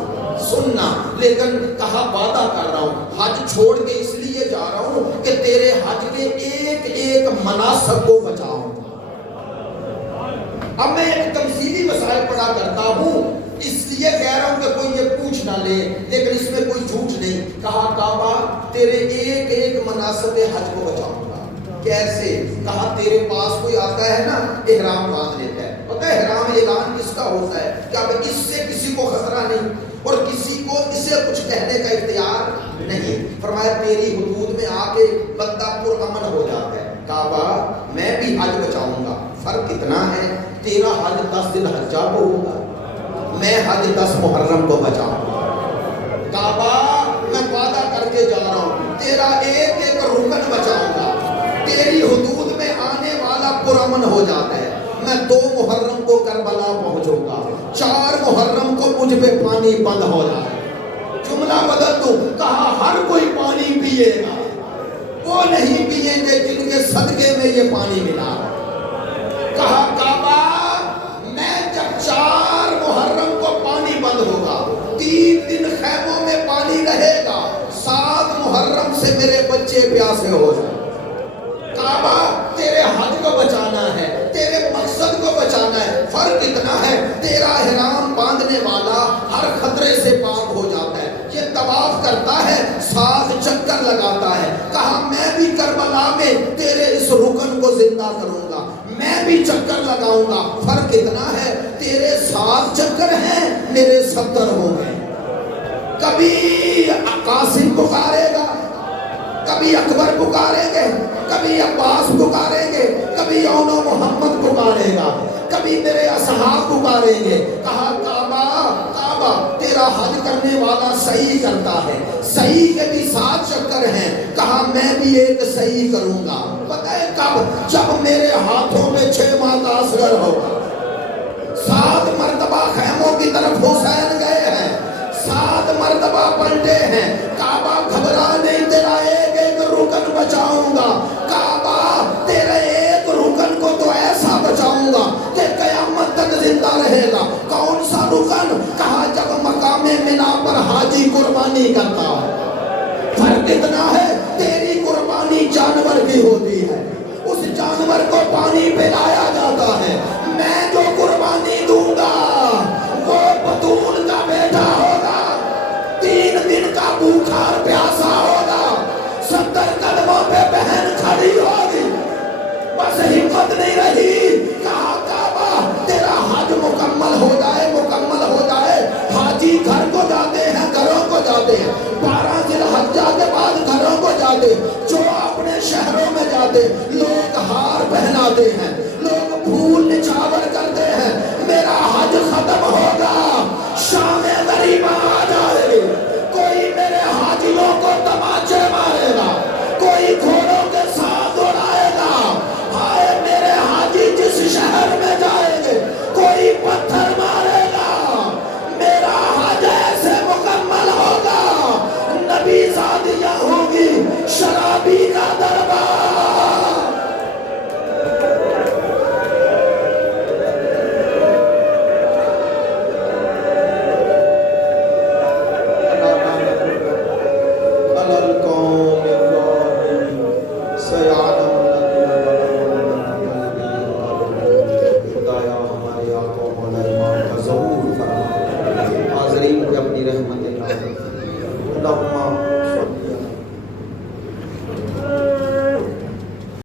سننا، لیکن کہا وعدہ کر رہا ہوں حج چھوڑ کے اس لیے جا رہا ہوں کہ تیرے حج کے ایک ایک مناسک کو بچاؤں. اب میں ایک تمثیلی مسائل پڑھا کرتا ہوں، اس لیے کہہ رہا ہوں کہ کوئی یہ پوچھ نہ لے، لیکن اس میں کوئی جھوٹ نہیں. کہا کعبہ تیرے ایک ایک مناسک حج کو بچاؤں گا. کیسے؟ کہا تیرے پاس کوئی آتا ہے نا احرام باندھ لیتا ہے، پتہ ہے احرام اعلان کس کا ہوتا ہے کہ اب اس سے کسی کو خطرہ نہیں اور کسی کو اسے کچھ کہنے کا اختیار نہیں. فرمایا تیری حدود میں آ کے بندہ پرامن ہو جاتا ہے. کعبہ میں بھی حج بچاؤں گا. فرق اتنا ہے تیرا حج 10 ذی الحجہ کو ہوگا، میں حج 10 محرم کو بچاؤں گا. کعبہ میں وعدہ کر کے جا رہا ہوں تیرا ایک ایک رکن بچاؤں گا. تیری حدود میں آنے والا پرامن ہو جاتا ہے. میں 2 محرم کو کربلا پہنچوں گا، 4 محرم کو مجھ پہ پانی بند ہو جائے. جملہ بدل دوں، کہا ہر کوئی پانی پیے گا، وہ نہیں پیئیں گے جن کے صدقے میں یہ پانی ملا. کہا کعبہ میں جب 4 محرم کو پانی بند ہوگا، 3 دن خیموں میں پانی رہے گا، 7 محرم سے میرے بچے پیاسے ہو جائیں. کعبہ تیرے حج کو بچانا ہے، تیرے مقصد کو بچانا ہے. فرق اتنا ہے تیرا احرام باندھنے والا ہر خطرے سے پاک ہو جاتا ہے. یہ طواف کرتا ہے، 7 چکر لگاتا ہے. کہا میں بھی کربلا میں تیرے اس رکن کو زندہ کروں گا، میں بھی چکر لگاؤں گا. فرق اتنا ہے تیرے 7 چکر ہیں، میرے 70 ہوں گے. کبھی قاسم پکارے گا، کبھی اکبر پکاریں گے، کبھی عباس پکاریں گے، کبھی اون و محمد پکارے گا، کبھی میرے اصحاب پکاریں گے. کہا کعبہ تیرا حج کرنے والا صحیح کرتا ہے، صحیح کے بھی 7 چکر ہیں. کہا میں بھی ایک صحیح کروں گا. پتہ ہے کب؟ جب میرے ہاتھوں میں 6 ماہ کا اصغر ہوگا. 7 مرتبہ خیموں کی طرف حسین گئے ہیں، 7 مرتبہ پلٹے ہیں. کعبہ گھبرا نہیں، تیرا ایک ایک رکن بچاؤں گا. کعبہ تیرے ایک رکن کو تو ایسا بچاؤں گا کہ قیامت تک زندہ رہے گا. کون سا رکن؟ کہا جب مقام منا پر حاجی قربانی کرتا ہے. فرق اتنا ہے تیری قربانی جانور کی ہوتی ہے، اس جانور کو پانی پلایا جاتا ہے. میں جو قربانی دوں گا وہ بطول کا بیٹا ہوگا، 3 دن کا بھوکا اور پیاسا ہوگا، 70 قدموں پہ بہن کھڑی ہوگی، بس ہمت نہیں رہی. کہا کعبہ تیرا حج مکمل ہو جائے، مکمل ہو جائے. حاجی گھر کو جاتے ہیں، گھروں کو جاتے ہیں، 12 ذی الحجہ کے بعد گھروں کو جاتے، جو اپنے شہروں میں جاتے لوگ ہار پہناتے ہیں.